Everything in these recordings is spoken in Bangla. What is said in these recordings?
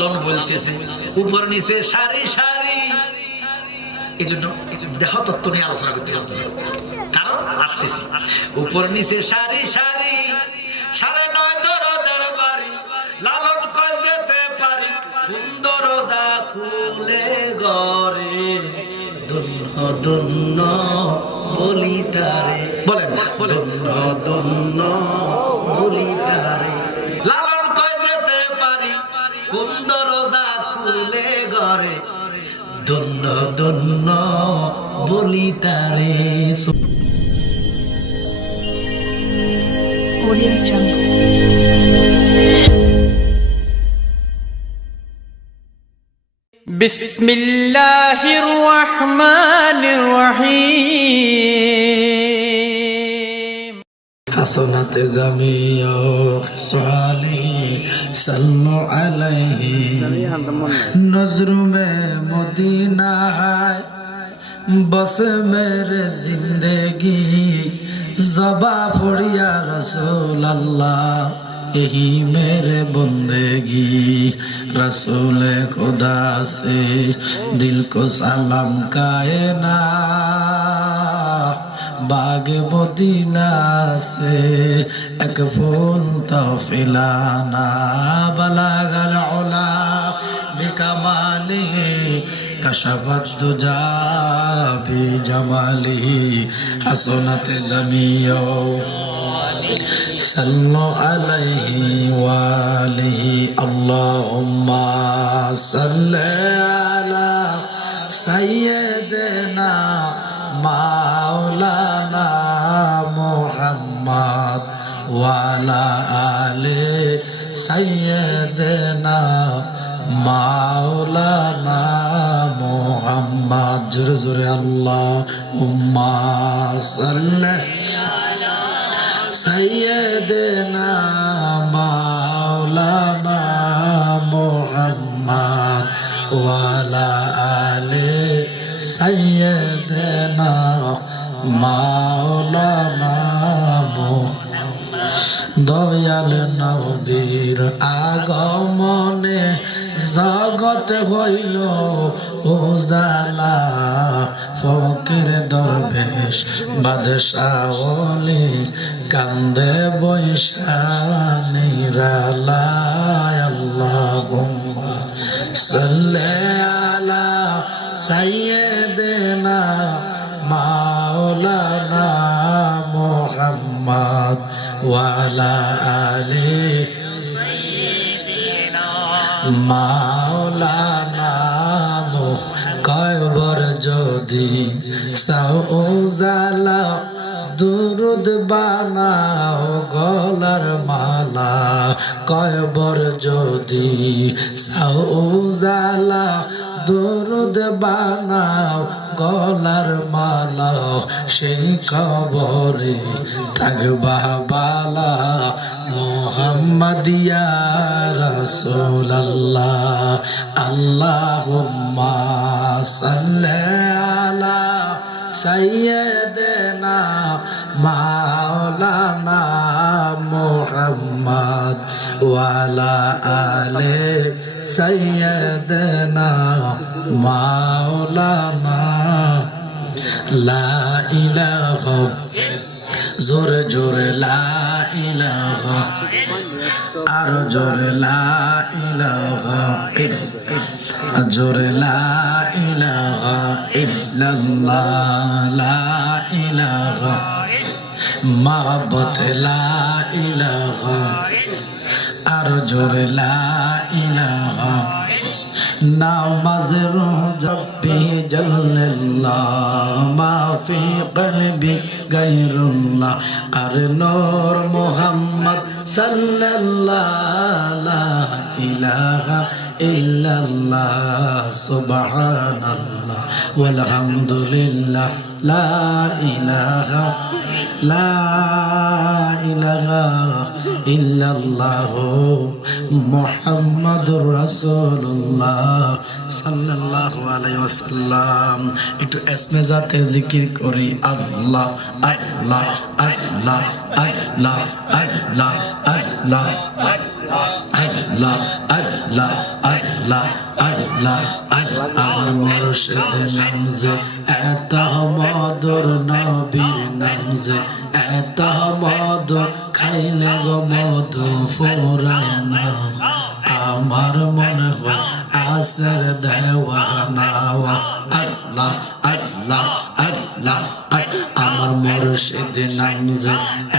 লালন বলতেছে উপর নিচে সারি সারি, এই জন্য দেহ তত্ত্ব নিয়ে আলোচনা করতে হবে, কারণ আসতেছি। উপর নিচে সারি সারি, 9.5 দরজার বাড়ি, লালন কয় যেতে পারি কোন দরজা খুলে ঘরে, ধন্য ধন্য বলি তারে, বলেন ধন্য ধন্য বলি তারে। লালন কয় যেতে পারি কোন দরজা খুলে ঘরে, ধন্য ধন্য বলি তারে। বিসমিল্লাহির রহমানির রহিম। হাসনাতে জামিয়া সালি সাল্লু আলাইহি, নজর মে মদিনা है बस मेरे जिंदगी, ज़बा पढ़िया रसूल अल्लाह यही मेरे बंदेगी। रसूल खुदा से दिल को सलाम कायना, बाग मदीना से एक फूल तो फिलाना, बलागल उला बिकमाली कशफत दुजा बिजमाली, हसनत जमियो सल्लु अलैहि वालिहि। अल्लाहुम्मा सल्ली अला सय्यिदिना मौलाना मुहम्मद वाला आले सय्यिदिना मौलाना मुहम्मद। जोरे जोरे अल्लाहुम्मा सल्ली सय्यिदिना मौलाना मुहम्मद वाला आले सय्यिदिना मौलाना मुहम्मद। दयाल नबीर আগমনে জগৎ হইল উজালা, ফকির দরবেশ বাদশাহ ওলি কান্দে বৈশা নিরালায়। আল্লাহুম্মা সাল্লি আলা সাইয়্যিদিনা মাওলানা মুহাম্মদ ওয়া আলা আলি মাওলানা। কয়বার যদি সাউজালা দুরুদ বানাও গলার মালা, কয়বার যদি সাউজালা দুরুদ বানাও গলার মালা, সেই কবরে থাকবা বালা। মুহাম্মাদিয়া রাসূলুল্লাহ, আল্লাহুম্মা সাল্লি আলা সাইয়্যিদিনা মাওলানা মুহাম্মদ ওয়া আলা আলি সাইয়্যিদিনা মাওলানা। লা ইলাহা, জোরে জোরে লা ইলাহা, আর জোরে লা ইলাহা, জোরে লা ইলাহা ইল্লাল্লাহ, লা ইলাহা মাহবুত, লা ইলাহা আর জোরে লা ইলাহা। নামাজ রোজা পি জাল্লাল্লাহ, মাফি কলবি গায়রুল্লাহ, আর নূর মুহাম্মদ সাল্লাল্লাহ, লা ইলাহা ইল্লাল্লাহ, সুবহানাল্লাহ ওয়ালহামদুলিল্লাহ, লা ইলাহা ইল্লাল্লাহ মুহাম্মাদুর রাসূলুল্লাহ সাল্লাল্লাহু আলাইহি ওয়াসাল্লাম। একটু ইসমে জাতের জিকির করি। আল্লাহ আল্লাহ আল্লাহ আল্লাহ আল্লাহ আল্লাহ আল্লাহ আল্লাহ আল্লাহ আল্লাহ আল্লাহ আমার মুর্শিদ নাম যে এত মধুর নবীর নাম যে এত মধু খাইলে গো মধু ফুরায় না আমার মনে হয় আসর দেওয়ানা আল্লাহ আল্লাহ আল্লাহ আমার মুর্শিদ নাম যে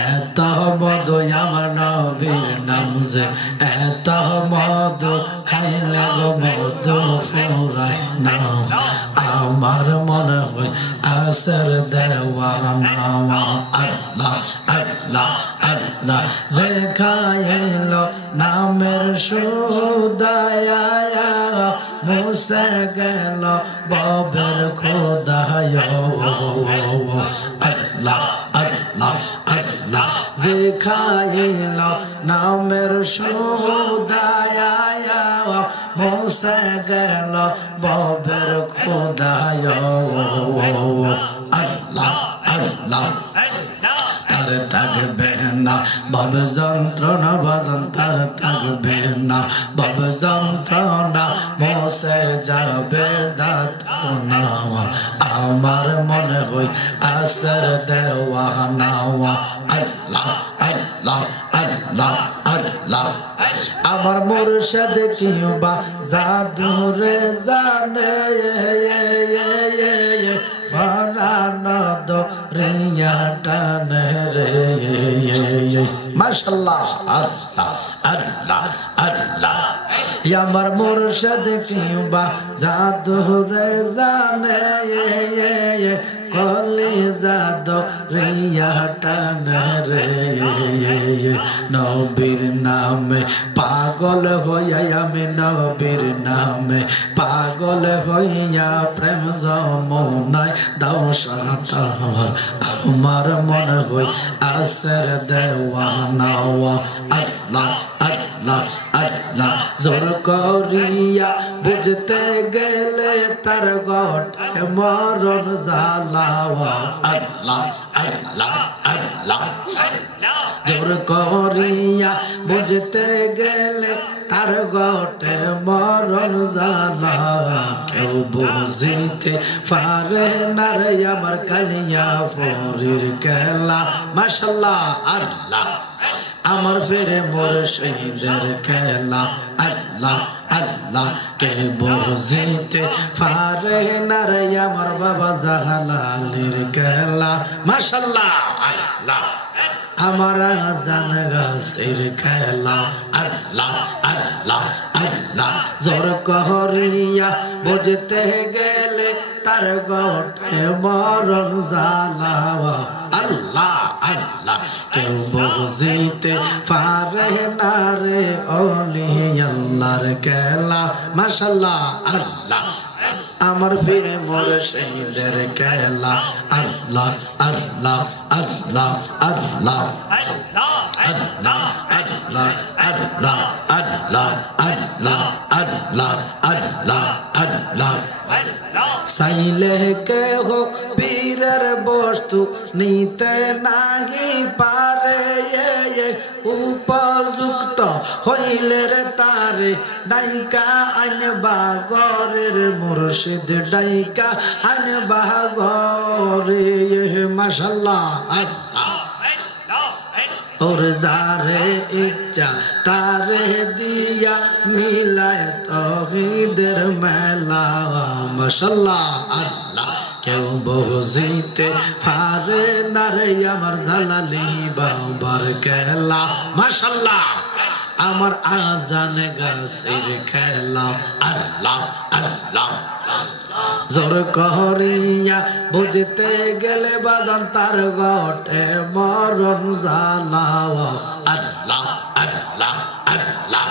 এত মধু আমার নবীর নাম যে এত মধু খাইলে গো মধু ফুরায় না আমার মনে হয় আসর দেওয়ানা আল্লাহ আল্লাহ আল্লাহ যে খাইল নামের সুদায়া মুছে গেল ববের খোদায় আল্লাহ আল্লাহ আল্লাহ যে খাইল নামের সুদায়া মুছে গেল ববের খোদায় আল্লাহ আল্লাহ তার থাকবে না ভব যন্ত্রণা বাজন তার থাকবে না ভব যন্ত্রণা মোসে যাবে যাতনা আমার মনে হয় আসর দেওয়ানা আল্লাহ আল্লাহ আল্লাহ আল্লাহ আমার মুর্শিদ কিবা জাদুরে জানে ফরানদ রিয়া টানে রে মাশাআল্লাহ আল্লাহ আল্লাহ আল্লাহ আমার মুর্শিদ কিবা জাদুরে জানে কলি জাদু রিয়া টানে রে নবীর নামে পাগল হইয়া আমি নবীর নামে পাগল হইয়া প্রেম যমুনায় দাও সাঁতা আমার মনে হয় আসর দেওয়ানা আল্লাহ আল্লাহ আল্লাহ জোর করিয়া বুঝতে গেলে তার গটে মরণ জ্বালাওয়া আল্লাহ আল্লাহ আল্লাহ জোর করিয়া বুঝতে গেলে তার গটে মরণ জ্বালা কেউ বুঝিতে পারে না রে আমার কালিয়া ফরির খেলা মাশাআল্লাহ আল্লাহ আমার ফেরে মুর্শিদের খেলা আল্লাহ আল্লাহ কে বুঝিতে পারে না রে আমার বাবা জাহালালের খেলা মাশাআল্লাহ আল্লাহ আমার আজান গাছের খেলা আল্লাহ আল্লাহ আল্লাহ জোর করিয়া বুঝতে গেলে তার গটে মরণ জ্বালা আল্লাহ আল্লাহ কেউ বুঝিতে পারে না রে ওলি আল্লাহর খেলা মাশাআল্লাহ আল্লাহ আমার ফিরে মুর্শিদের খেলা আল্লাহ আল্লাহ আল্লাহ আল্লাহ আল্লাহ আল্লাহ আল্লাহ আল্লাহ আল্লাহ আল্লাহ আল্লাহ আল্লাহ চাইলে কেহ পীরের বস্তু নিতে নাহি পারে উপযুক্ত হইলে রে তারে ডাইকা আনবা গরের মুর্শিদ ডাইকা আনবা গরে মাশাআল্লাহ আল্লাহ ওর যারে ইচ্ছা তারে দিয়া মিলায় তৌহিদের মেলা মাশাআল্লাহ আল্লাহ কেউ বুঝিতে পারে না রে আমার জালালি বাবার খেলা মাশাআল্লাহ আমার আজান গাছের খেলা আল্লাহ আল্লাহ জোর করিয়া বুঝতে গেলে বাজান তার গটে মরণ জ্বালা আল্লাহ আল্লাহ আল্লাহ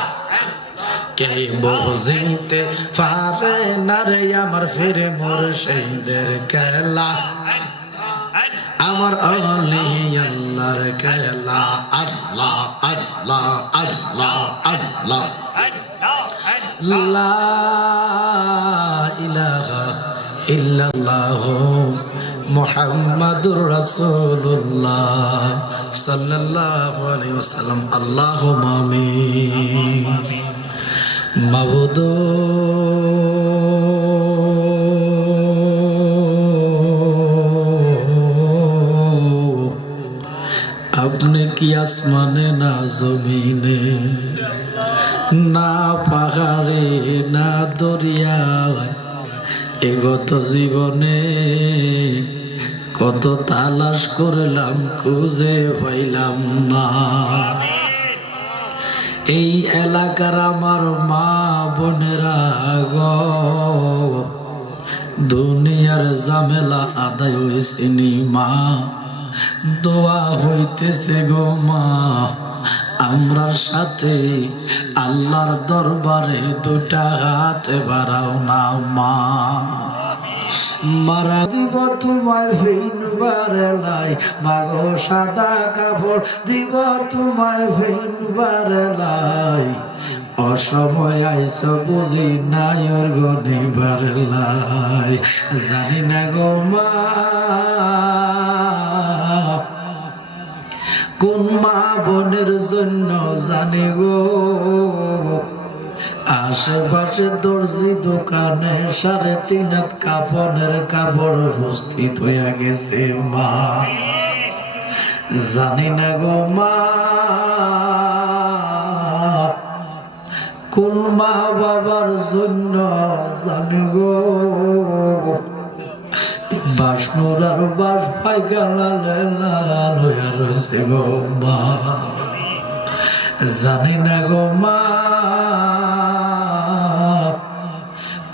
কে বুঝিতে পারে না রে আমার ফিরে মুর্শিদের খেলা আমার ওলি আল্লাহর খেলা আল্লাহ আল্লাহ আল্লাহ আল্লাহ লা ইলাহা ইল্লাল্লাহ মুহাম্মাদুর রাসূলুল্লাহ সাল্লাল্লাহু আলাইহি ওয়াসাল্লাম আল্লাহুম্মা আমিন মাবুদ আপনি কি আসমানে না জমিনে, না পাহাড়ে না দরিয়ায়, এগত জীবনে কত তালাশ করলাম খুঁজে পাইলাম না। এই এলাকার আমার মা বোনেরা গো, দুনিয়ার ঝামেলা আদায় হইছেনি মা, দোয়া হইতেছে গো মা, আমরার সাথে আল্লাহর দরবারে দুটা হাত বাড়াও না মা। মারা দিব তোমায় ভিন বারেলাই, মাগো সাদা কাপড় দিব তোমায় ভিন বারেলাই, অসময় আইস বুঝি নাই ওর গনি বারেলাই। জানি না গো মা কোন মা বোনের জন্য জানি গো, আশেপাশে দর্জি দোকানে 3.5 হাত কাপড়ের কাপড় উপস্থিত হইয়া গেছে মা। জানি না গো মা কোন মা বাবার জন্য জানি গো, বাসনুর আর বাস পায়খানা লাল হইয়া রয়েছে গো মা। জানি না গো মা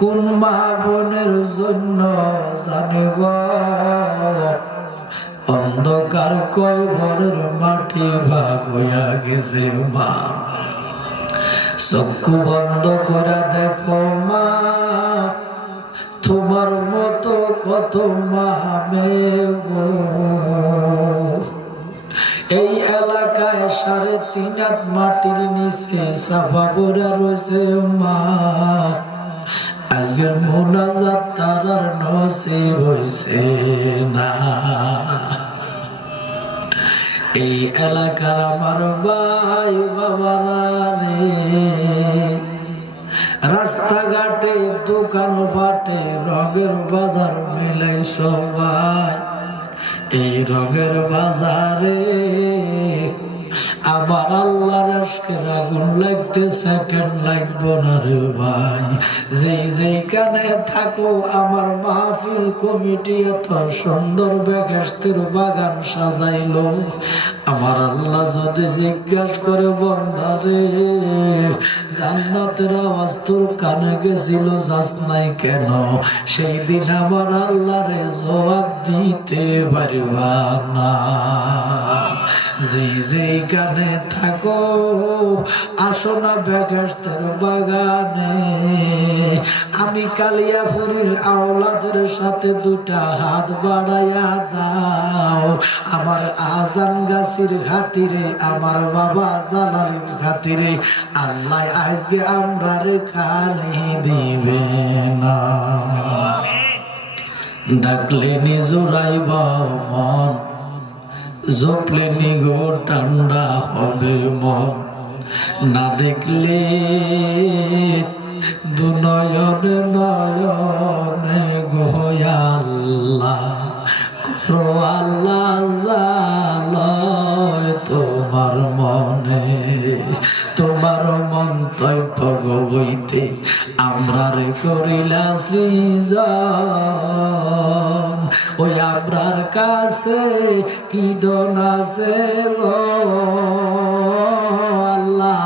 কোন মা বোনের জন্য জানি গো, অন্ধকার কবরের মাটি ভাগ হইয়া গেছে মা। চক্ষু বন্ধ করে দেখো মা, তোমার মতো কত মা মেয়ে গো। এই এলাকায় 3.5 হাত মাটির নিচে চাপা পড়ে রয়েছে মা। আজকের মোনাজাত তার আর নসিব হইছে না। এই এলাকার আমার ভাই বাবারা রে, রাস্তাঘাটে দোকান পাটে রঙের বাজার মিলাই সবাই, এই রঙের বাজারে আমার আল্লাহর আশকের আগুন লাগতে সেকেন্ড লাগবো না রে ভাই। যেইখানে থাকো আমার মাহফিল কমিটি এত সুন্দর বেহেশতের বাগান সাজাইলো, আমার আল্লাহ যদি জিজ্ঞাসা করে বন্দারে জান্নাতের আওয়াজ তোর কানে গেছিল যাস নাই কেন, সেই দিন আমার আল্লাহরে জবাব দিতে পারবা না। যেইখানে থাকো আসো না বেহেশতের বাগানে, আমি কালিয়াপুরীর আওলাদের সাথে দুটা হাত বাড়াইয়া দাও, আমার আজান গাছির খাতিরে, আমার বাবা জালালির খাতিরে আল্লাহ আজকে আমরারে খালি দিবে না। ডাকলে নিজরাইব মন, জপলে নিগো ঠান্ডা হবে মন, না দেখলে দুনয়নে নয়নে গো আল্লাহ, করো আল্লাহ জালয় তোমার মনে। তোমার মন্তব্য হইতে আমরা রে করিলা সৃজন, ওই আমরার কাছে কি দন আছে গো আল্লাহ,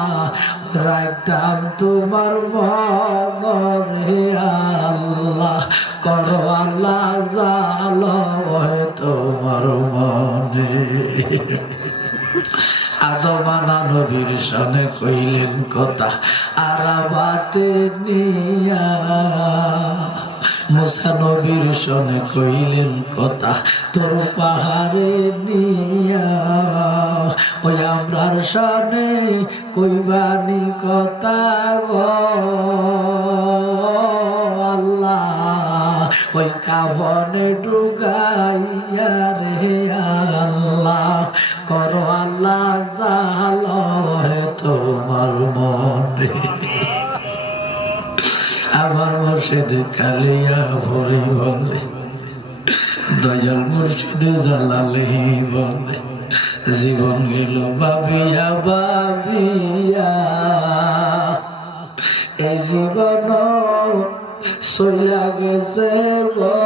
রাখতাম তোমার মনে আল্লাহ, করো আল্লাহ জালয় তোমার মনে। আদমানা নবীর সনে কইলেন কথা আরাবাতে নিয়া, মুসা নবীর সনে কইলেন কথা তোর পাহাড়ে নিয়া, ওই আমরার সনে কইবানি কথা গো আল্লাহ, ওই কাবনে ডুগাইয়া রে আল্লাহ, করো আল্লাহ জালয় তোমার মনে। আমার মুর্শিদ কালিয়া ভরি বলে, দয়াল মুর্শিদ জালালি বলে, জীবন গেল ভাবিয়া ভাবিয়া, এই জীবন চইলা গেছে গো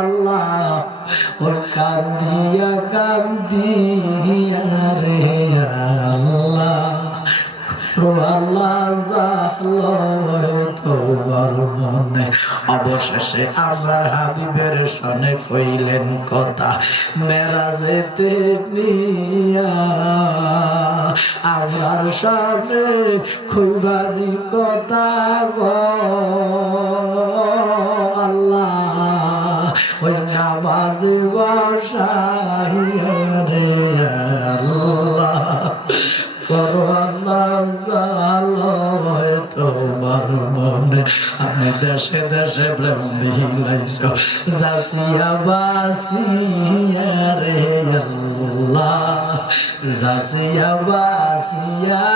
আল্লাহ, ওই কান্দিয়া কান্দিয়া রে আল্লাহ, আল্লাহ তোমার মনে। অবশেষে আমরা হাবিবের সনে কইলেন কথা, মেরাজেতে নিয়া আমরার সামনে খুইবানি কথা গো আল্লাহ, ওই নামাজে বসাইয়া রে আল্লাহ, করো আল্লাহ জালো তোমার মনে। আমি দেশে দেশে প্রেম বিলাইছ যাসিয়া বাসিয়া রে আল্লাহ, যাসিয়া বাসিয়া,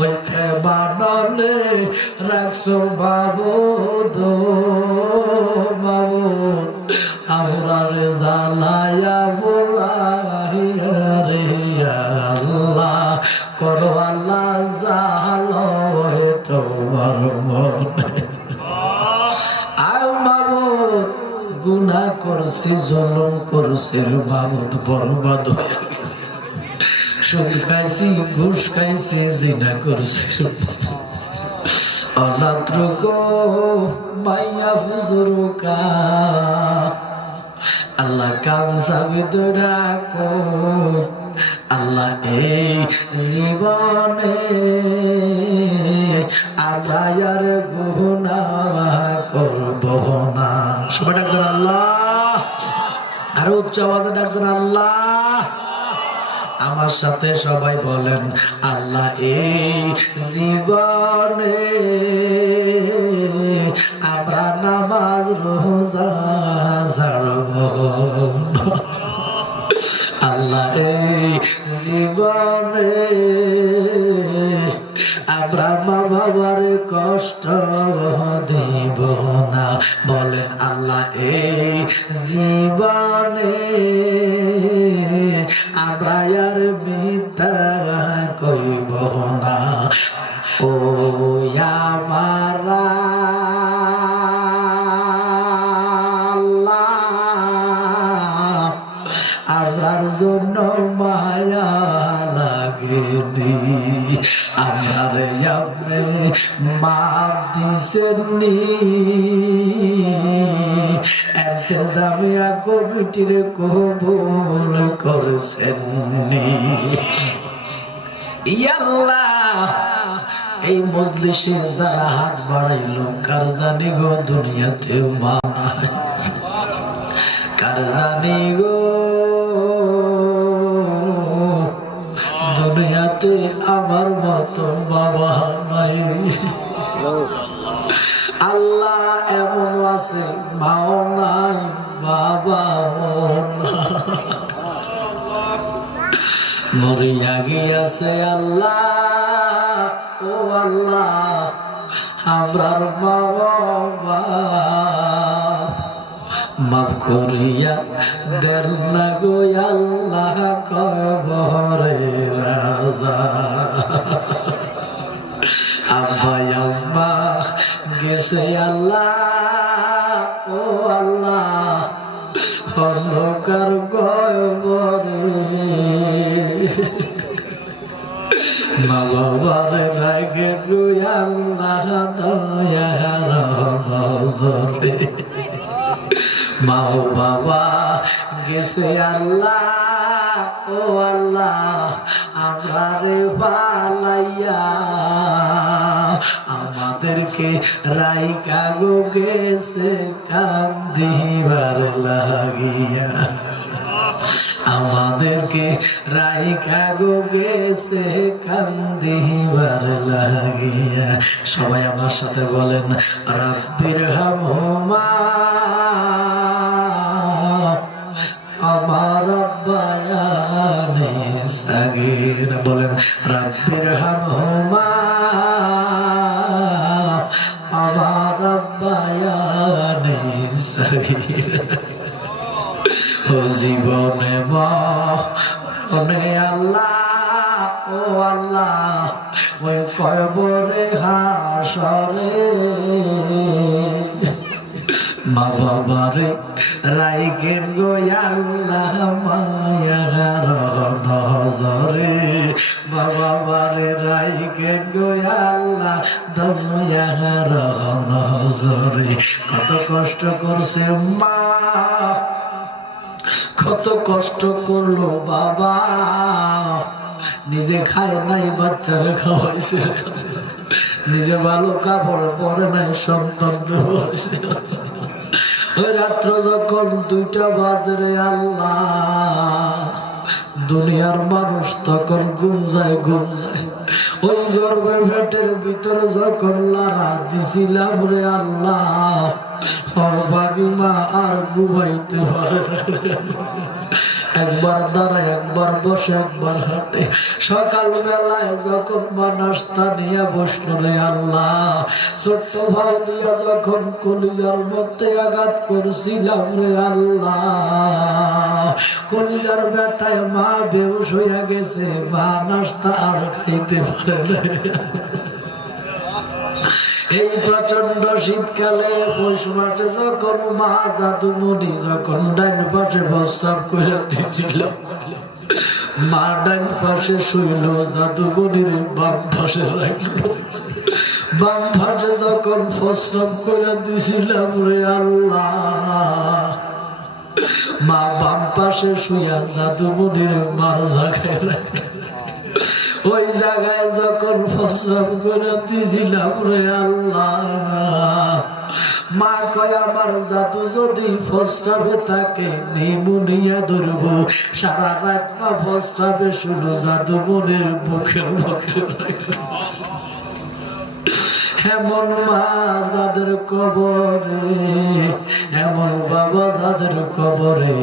ওই প্রেমাননে রাখছো বাবুদ বাবুদ, আমরা রে জালায়া বুড়াইয়া রে আল্লাহ, করো আল্লাহ জালো তোমার মনে। আয় মাবুদ গুনাহ করছি জুলুম করছি মাবুদ, বরবাদ হয়ে গেছে, সুদ খাইছি ঘুষ খাইছি জিনা করছি, অনাত্র গো মাইয়া ফুজুরুকা আল্লাহ কান সাবি রাখো আল্লাহ, এই জীবনে আমরা আর গুনাহ করব না। সবাই ডাকতেন আল্লাহ, আরো উচ্চ আওয়াজে ডাকতেন আল্লাহ। আমার সাথে সবাই বলেন আল্লাহ, এই জীবনে আমরা নামাজ রোজা ছাড়ব না। আল্লাহ, এই জীবনে আমরা মা বাবার কষ্ট দিব না। বলেন আল্লাহ, এই জীবনে আমরা আর মিথ্যা কইব না। ও আমারা আমরার জন্য মায়া লাগেনি, আমার আপনি মাপ দিছেননি, এন্তেজামিয়া কমিটির কবুল করছেননি। আল্লাহ, এই মজলিসে যারা হাত বাড়াইলো কার জানি গো দুনিয়াতেও মা নাই, কার জানি গো দুনিয়াতে আমার মতো বাবা নাই। আল্লাহ, এমন আছে মাও নাই বাবাও মরিয়া গিয়াছে আল্লাহ, ও আল্লাহ আমরার বাবা মাফ করিয়া দেন না গো আল্লাহ কবরে রাজা। আব্বা আম্মা গেছে আল্লাহ, ও আল্লাহ অন্ধকার কবরে, মা বাবার রাগে গো আল্লাহ দয়ার নজরে। মা বাবা গেছে আল্লাহ, ও আল্লাহ আমরা রে পালাইয়া, আমাদেরকে রাইকা গো গেছে কান্দিবার লাগিয়া, আমাদেরকে রাইকা গো গেছে কান্দিবার লাগিয়া। সবাই আমার সাথে বলেন রাব্বির হামহুমা আমার রব্বায়ানি সাগীর। বলেন রাব্বির হামহুমা ওই কবরে হাসরে মা বাবারে রাইখেন গো আল্লাহ মায়ার নজরে মা বাবারে রাইখেন গো আল্লাহ দয়ার নজরে কত কষ্ট করছে মা কত কষ্ট করলো বাবা নিজে খায় নাই বাচ্চারে খাওয়াইছে নিজে ভালো কাপড় পরে নাই সন্তান ওই রাত্র যখন 2টা বাজে রে আল্লাহ দুনিয়ার মানুষ তখন ঘুম যায় ওই গর্বে পেটের ভিতরে যখন লারা দিছিলাম রে আল্লাহ ভাবি মা আর ঘুমাইতে পারে একবার দাঁড়ায় একবার বসে একবার হাঁটে সকাল বেলায় যখন মা নাস্তা নিয়ে বসলো রে আল্লাহ ছোট্ট ভাও দিয়া যখন কলিজার মধ্যে আঘাত করছিলাম রে আল্লাহ কলিজার ব্যথায় মা বেহুশ হইয়া গেছে মা নাস্তা আর খাইতে পারে না এই প্রচন্ড শীতকালে পৌষ মাসে যখন মা জাদুমণি যখন ডাইন পাশে প্রস্তাব করে দিছিল মা ডাইন পাশে শুইল জাদুমণির বাম পাশে রাখলো বাম পাশে যখন প্রস্তাব করে দিছিলাম রে আল্লাহ মা বাম পাশে শুইয়া জাদুমণির মার জায়গায় রাখলো ওই জায়গায় যখন প্রস্রাব করে দিয়েছিলাম রে আল্লাহ মা কয় আমার জাদু যদি প্রস্রাবে থাকে নিমুনিয়া ধরব সারা রাত মা প্রস্রাবে শুনো জাদু মনের বুকের মধ্যে এমন মা যাদের কবরে এমন বাবা যাদের কবরে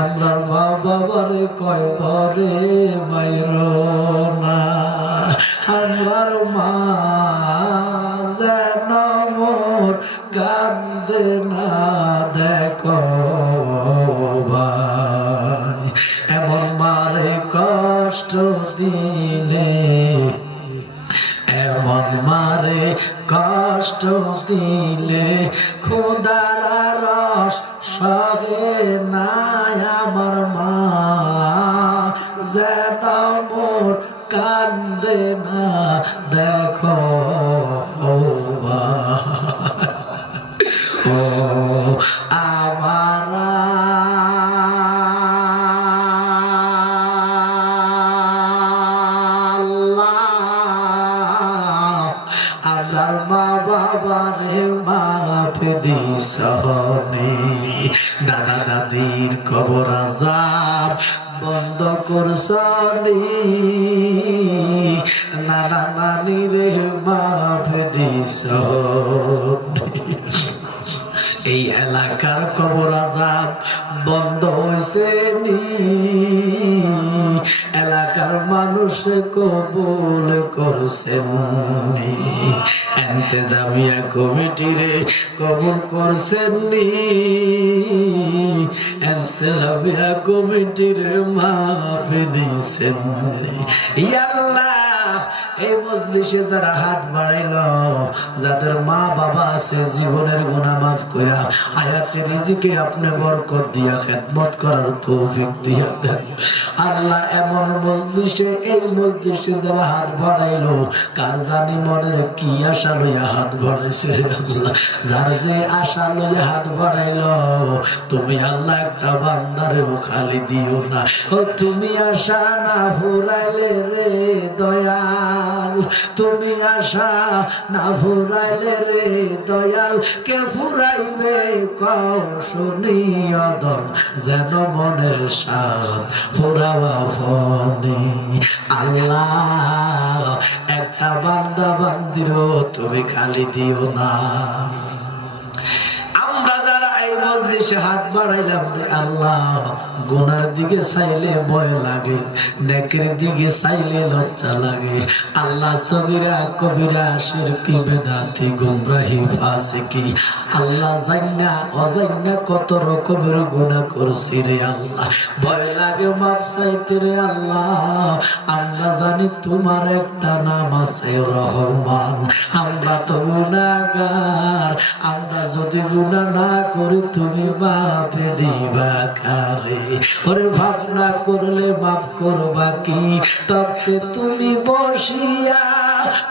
আমরা মা বাবারে কয় বরে মাইর না আমরার মা যেন মোর কান্দে না দেখো ভাই এমন মারে কষ্ট দিলে এমন মারে কষ্ট দিলে খোদার রস সহে নাই আমার মা যেন মোর কান্দে না দেখো ও আমার মা বাবারে মাফ দিসনে দাদা দাদির কবর আযাব বন্ধ করছনি নানা নানিরে মাফ দিসনে এই এলাকার কবর আযাব বন্ধ হয়েছে নি এলাকার মানুষ কবুল করছেন নি ইন্তেজামিয়া কমিটিরে কবুল করছেন নি ইন্তেজামিয়া কমিটিরে মাফ দিয়েছেন নি ইয়া আল্লাহ এই মজলিসে যারা হাত বাড়াইলো যাদের মা বাবা আছে জীবনের গুনাহ মাফ কইরা হায়াতে রিজিকে আপনি বরকত দিয়া খেদমত করার তৌফিক দিয়া দেন আল্লাহ এমন মজলিসে এই মজলিসে যারা হাত বাড়াইলো কার জানি মনের কি আশা লইয়া হাত বাড়াইছে আল্লাহ যার যে আশা লইয়া হাত বাড়াইলো তুমি আল্লাহ একটা বান্দারেও খালি দিও না ও তুমি আশা না ফুরাইলে রে দয়াল তুমি আশা না ফুরাইলে রে দয়াল কে ফুরাইবে কও শুনি অদম যেন মনের সাথ ফুরাওয়া ফনি আল্লাহ একটা বান্দা বান্দিরও তুমি খালি দিও না আমরা যারা এই মজলিসে হাত বাড়াইলাম রে আল্লাহ, গুনার দিকে চাইলে ভয় লাগে, নেকের দিকে চাইলে লজ্জা লাগে। আল্লাহ সগীরা কবিরা শিরকি বেদাতি গুমরাহি ফাসিকি আল্লাহ জান্না অজান্না কত রকমের গুনাহ করছি রে আল্লাহ, ভয় লাগে মাফ চাইতে রে আল্লাহ। আমরা জানি তোমার একটা নাম আছে রহমান, আমরা তো গুনাহগার, আমরা যদি গুনাহ না করি তুমি মাফ দিবা কারে? ওরে ভাবনা করলে মাফ করবা কি? তবে তুমি বসিয়া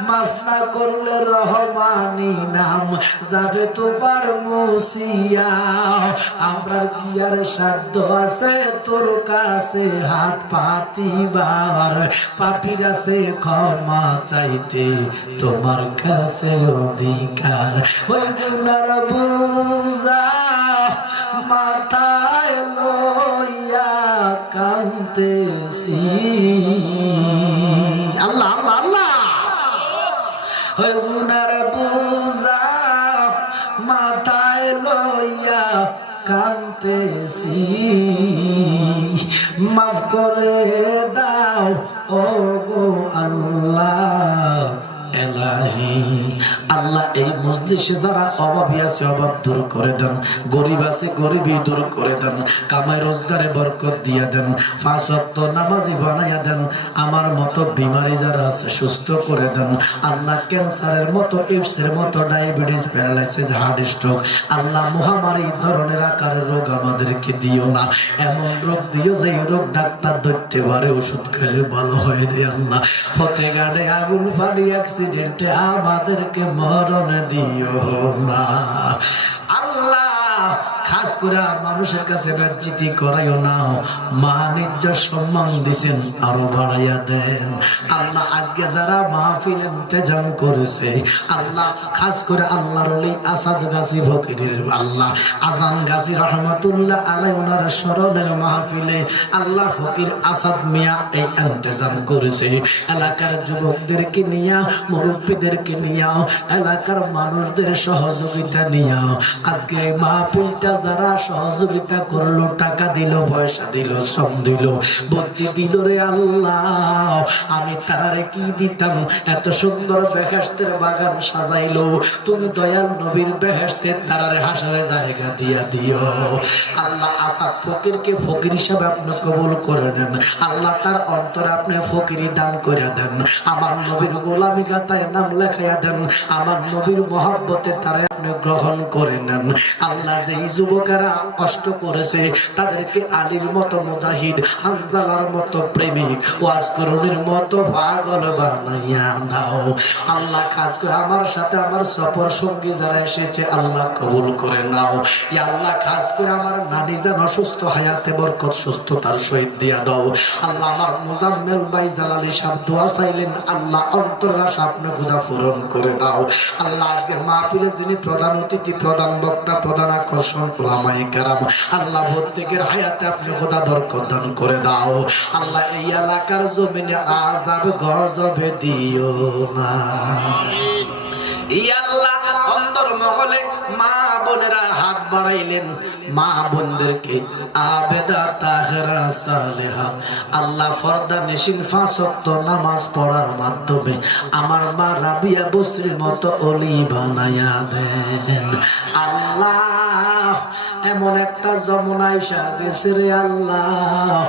মাফ না করলে রহমানি নাম যাবে তোমার মুছিয়া। আমরা কি আর সাধ্য আছে তোর কাছে হাত পাতিবার? পাপির আছে ক্ষমা চাইতে তোমার কাছে অধিকার। ওই গুনার বুঝা মাথায় লইয়া কাঁদতেছি। আল্লাহ আল্লাহ আল্লাহ। ওই গুনার বুঝা মাথায় লইয়া কাঁদতেছি, মাফ করে দাও ও গো আল্লাহ এলাহি। আল্লাহ এই মজলিসে যারা অভাবী আছে অভাব দূর করে দেন, গরিব আছে গরিবই দূর করে দেন, কামাই রোজগারে বরকত দিয়া দেন, 5 ওয়াক্ত নামাজি বানাইয়া দেন। আমার মতো বিমারি যারা আছে সুস্থ করে দেন আল্লাহ। ক্যান্সারের মতো, এইডসের মতো, ডায়াবেটিস, প্যারালাইসিস, হার্ট স্ট্রোক আল্লাহ মহামারী ধরনের আকারের রোগ আমাদেরকে দিও না। এমন রোগ দিও যে রোগ ডাক্তার ধরতে পারে, ওষুধ খেলে ভালো হয় রে আল্লাহ। ফতেগাড়ে আগুন ফালি অ্যাক্সিডেন্টে আমাদেরকে মরণ দিও না আল্লাহ। খাস করে মানুষের কাছে বেজ্জতি করাইও না, মান ইজ্জত সম্মান দিছেন আরো বাড়াইয়া দেন আল্লাহ। আজকে যারা মাহফিল ইন্তেজাম করেছে আল্লাহ, খাস করে আল্লাহর ওলি আসাদ গাজী ফকিরের আল্লাহ, আজান গাজী রহমাতুল্লাহ আলাইহি ওনার স্মরণের মাহফিলে আল্লাহ ফকির আসাদ মিয়া এই ইন্তেজাম করেছে। এলাকার যুবকদেরকে নিয়া, মুরব্বীদেরকে নিয়া, এলাকার মানুষদের সহযোগিতা নিয়া আজকে এই মাহফিলটা যারা সহযোগিতা করলো, টাকা দিল, পয়সা দিল, শ্রম দিল, বুদ্ধি দিল রে আল্লাহ, আমি তারারে কি দিতাম? এত সুন্দর বেহেশতের বাগান সাজাইলো, তুমি দয়াল নবীর বেহেশতে তারারে হাসরে জায়গা দিয়া দিও আল্লাহ। আসাদ ফকিরকে ফকির হিসাবে আপনি কবুল করে নেন আল্লাহ, তার অন্তরে আপনি ফকিরি দান করে দেন। আমার নবীর গোলামি গাতায় নাম লেখাইয়া দেন, আমার নবীর মহব্বতে তারা আপনি গ্রহণ করে নেন আল্লাহ। যে যুবকেরা কষ্ট করেছে তাদেরকে আলীর মতো মুজাহিদ, হানজালার মতো প্রেমিক, ওয়াজ করুনের মতো পাগল বানাইয়া দাও আল্লাহ। কাজ করে আমার সাথে আমার সফর সঙ্গী যারা এসেছে আল্লাহ কবুল করে নাও ইয়া আল্লাহ। কাজ করে আমার নানি যেন অসুস্থ, হায়াতে বরকত সুস্থতার সহিত দিয়া দাও আল্লাহ। আমার মুজাম্মেল ভাই জালালি সাহেব দোয়া চাইলেন আল্লাহ, অন্তরের আশা আপনি খোদা পূরণ করে দাও আল্লাহ। আজকের মাহফিলে যিনি প্রধান অতিথি, প্রধান বক্তা, প্রধান আকর্ষণ ওলামায়ে কেরাম আল্লাহ, প্রত্যেকের হায়াতে আপনি খোদা বরকত দান করে দাও আল্লাহ। এই এলাকার জমিনে আযাব গজবে দিও না ইয়া আল্লাহ। অন্তর মহলে মা বোনেরা হাত বাড়াইলেন, মা বোনদেরকে আবেদা তাহেরা সালেহা আল্লাহ ফরদা নিশিন 5 ওয়াক্ত নামাজ পড়ার মাধ্যমে আমার মা রাবিয়া বসরির মতো অলি বানায়া দেন আল্লাহ। এমন একটা যমুনা আইসা গেছে রে আল্লাহ,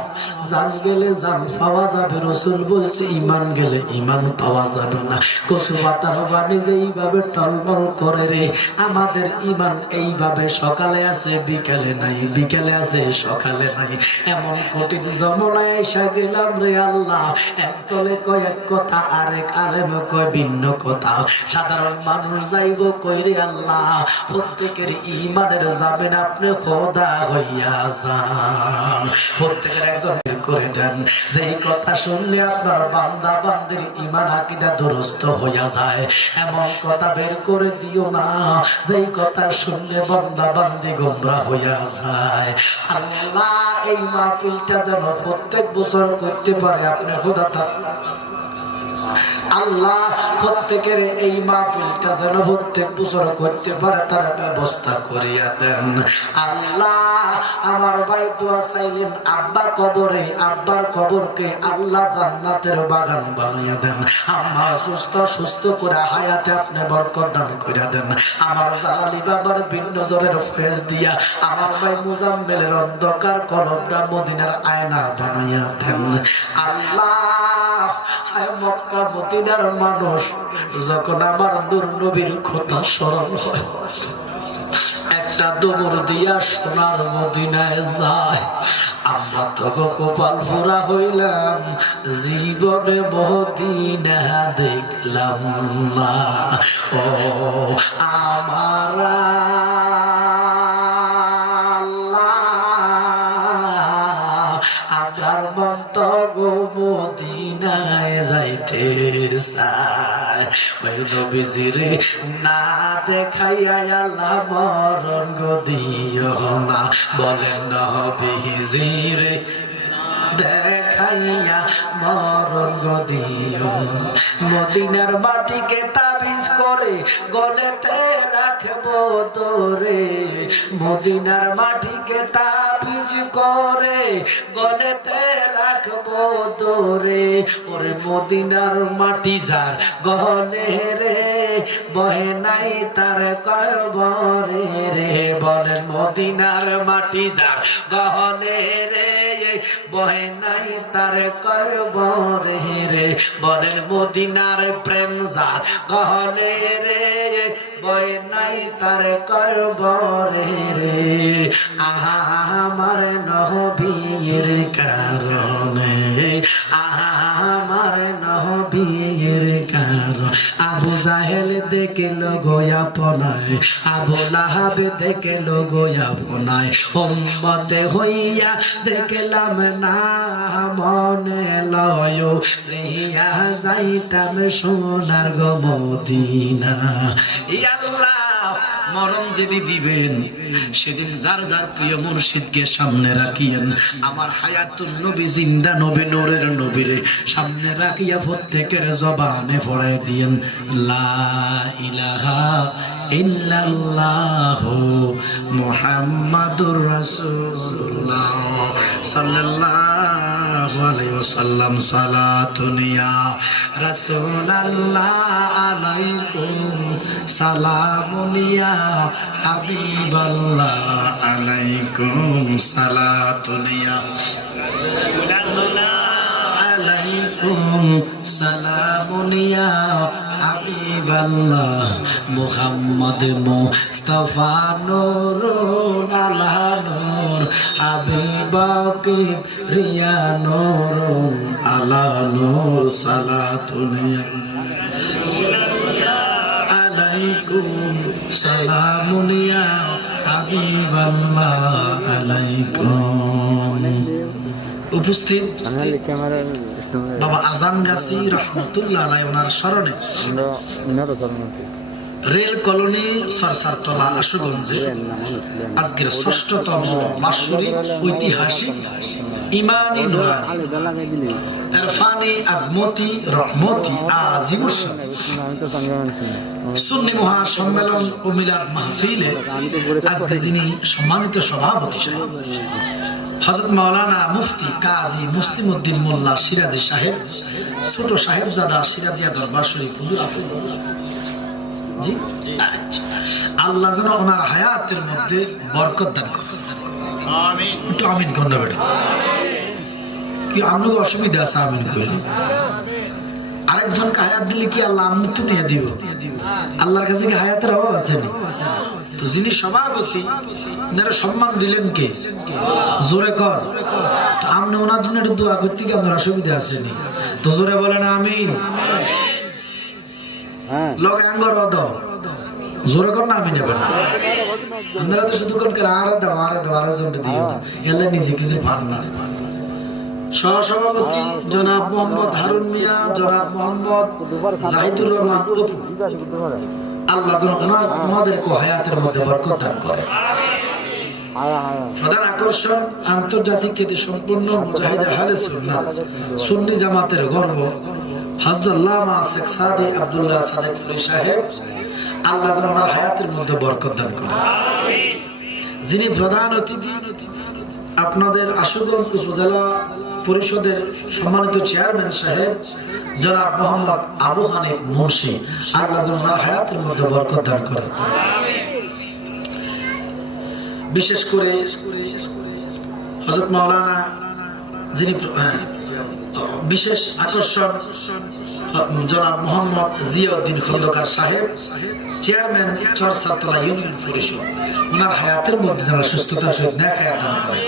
জান গেলে জান পাওয়া যাবে, রাসূল বলছে ঈমান গেলে ঈমান পাওয়া যাবে না। কচু পাতার বাণী যেইভাবে টলমল করে রে, আমাদের ঈমান এইভাবে সকালে আছে বিকেলে নাই, বিকেলে আছে সকালে নাই। এমন কঠিন যমুনায় আইসা গেলাম রে আল্লাহ, এক দলে কয় এক কথা, আরেক আলেম কয় ভিন্ন কথা। সাধারণ মানুষ যাইব কই রে আল্লাহ? প্রত্যেকের ঈমানের জামিন আপনি খোদা হইয়া যান, প্রত্যেকের একজন করে দেন যেই কথা শুনলে আপনার বান্দা বান্দির ঈমান আকীদা দুরস্ত হইয়া যায়। এমন কথা বের করে দিও না যেই কথা শুনলে বান্দা বান্দি গোমরাহ হইয়া যায় আল্লাহ। এই মাহফিলটা যেন প্রত্যেক বছর করতে পারে আপনি খোদা আল্লাহ প্রত্যেকের এই মাহফিলটা যেন প্রত্যেক বছর করতে পারে তার ব্যবস্থা করিয়া দেন। আল্লাহ আমার ভাই দোয়া চাইলেন আব্বা কবরে, আব্বার কবরকে আল্লাহ জান্নাতের বাগান বানাইয়া দেন। আমার সুস্থ করে হায়াতে আপনি বরকত দান করিয়া দেন। আমার জালালি বাবার বিন নজরের ফয়েজ দিয়া আমার ভাই মুজাম্মেলের অন্ধকার কলবটা মদিনার আয়না বানাইয়া দেন। আল্লাহ মক্কা মদিনার মানুষ যখন আমার নূর নবীর কথা স্মরণ হয়, একটা দৌড় দিয়া সোনার মদিনায় যায়। আমরা তো কপাল পোড়া হইলাম, জীবনে মদিনা দেখলাম না। ও আমার আপনার মন্ত গো মদিনায় যাইতে চায়, ওই নবীজিরে না দেখাইয়া আল্লাহ মরণ গো দিও না। বলেন নবীজিরে দেখাইয়া মরণ গো দিও। মদিনার মাটিকে তাবিজ করে গলেতে রাখবো তোরে, মদিনার মাটিকে তাবিজ করে গলেতে রাখবো তোরে। ওরে মদিনার মাটি যার গলে রে, বহে নাই তার কবরে রে। বলেন মদিনার মাটি যার গলে রে, বহে নাই তার কবরে রে। বলেন মদিনার প্রেম যার গলে রে, বহে নাই তার কবরে রে। আমার নবীর কারণে, আমার নবীর কারণ আবু জাহেল দেখল গোয়া পনায়, আবু লাহাব দেখল গোয়া পনায়। উম্মতে হইয়া দেখলাম না মনে লয়, রিয়া যাইতাম সোনার গো মদিনা। আল্লাহ মরণ যেদিন দিবেন সেদিন যার যার প্রিয় মুর্শিদকে সামনে রাখিয়েন। আমার হায়াতুন নবী জিন্দা নবী নূরের নবীরে সামনে রাখিয়া প্রত্যেকের জবানে পড়াই দিয়েন লা ইলাহা ইল্লাল্লাহু মুহাম্মাদুর রাসূলুল্লাহ সাল্লাল্লাহু আলাইহি ওয়াসাল্লাম। সালাতুন ইয়া রাসূলুল্লাহ আলাইকুম, সালামুন ইয়া হাবিবাল্লাহ আলাইকুম, সালাতুন ইয়া আলাইকুম, সালামুন ইয়া হাবিবাল্লাহ। মুহাম্মদ মুস্তাফা নূরুন আলা নূর, হাবিবাকে রিয়া নূরুন আলা নূর। সালাতুন আলাইকুম, সালামুন ইয়া হাবিবাল্লাহ আলাইকুম। উপস্থিত বাবা আজান গাছি রহমতুল্লাহ আলাইহি ওনার স্মরণে রেল কলোনি সরসারতলা আশুগঞ্জে আজকের ৬ষ্ঠতম বাৎসরিক ঐতিহাসিক ইমানি নুরানি ইরফানি আজমতি রহমতি আজিমুস সুন্নি মহাসম্মেলন ও মিলাদ মাহফিলে আজকে যিনি সম্মানিত সভাপতি সাহেব হযরত মাওলানা মুফতি কাজী মুসলিম উদ্দিন মোল্লা সিরাজি সাহেব, ছোট সাহেবজাদা সিরাজিয়া দরবার শরীফ হুজুর আছে জি। আচ্ছা, আল্লাহ যেন ওনার হায়াতের মধ্যে বরকত দান করে। আমিন। একটু আমিন করুন বেটা। কি আপনাকে অসুবিধা আছে? আমিন করুন। আরেকজনকে হায়াত দিলে কি আল্লাহ মৃত্যু নিয়ে দিব? আল্লাহর কাছে কি হায়াতের অভাব আছে? তো যিনি সভাপতি ওনারা সম্মান দিলেন কে? জোরে কর। তো আপনি ওনার জন্য একটু দোয়া করতে কি আপনার অসুবিধা আসেনি? তো জোরে বলেন আমিন। লগে আঙ্গর অদ জোরে কর না আমি নেবেন। আপনারা তো শুধু কোন আরে দাও আরো জনটা দিও, এলে নিজে কিছু পান না। সহসভাপতি জনাব মোহাম্মদ হারুন মিয়া, জনাব মোহাম্মদ জাহিদুর রহমান অপু, আল্লাহ ওনাদেরকে হায়াতের মধ্যে বরকত দান করে। প্রধান আকর্ষণ আন্তর্জাতিক খ্যাতি সম্পূর্ণ মুজাহিদ আহলে সুন্নাত সুন্নি জামাতের গর্ব হযরত আল্লামা শেখ সাদি আব্দুল্লাহ সালেকুল সাহেব, আল্লাহ যেন ওনার হায়াতের মধ্যে বরকত দান করেন। যিনি প্রধান অতিথি, আপনাদের আশুগঞ্জ উপজেলা পরিষদের সম্মানিত চেয়ারম্যান সাহেব জনাব মোহাম্মদ আবু হানিফ মুন্সি, আল্লাহ যেন ওনার হায়াতের মধ্যে বরকত দান করেন। বিশেষ করে হযরত মাওলানা যিনি বিশেষ আকর্ষণ জনাব মোহাম্মদ জিয়াউদ্দিন খন্দকার সাহেব, চেয়ারম্যান চরসাতলা ইউনিয়ন পরিষদ, ওনার হায়াতের মধ্যে যারা সুস্থতার সহিত নেক হায়াত দান করেন।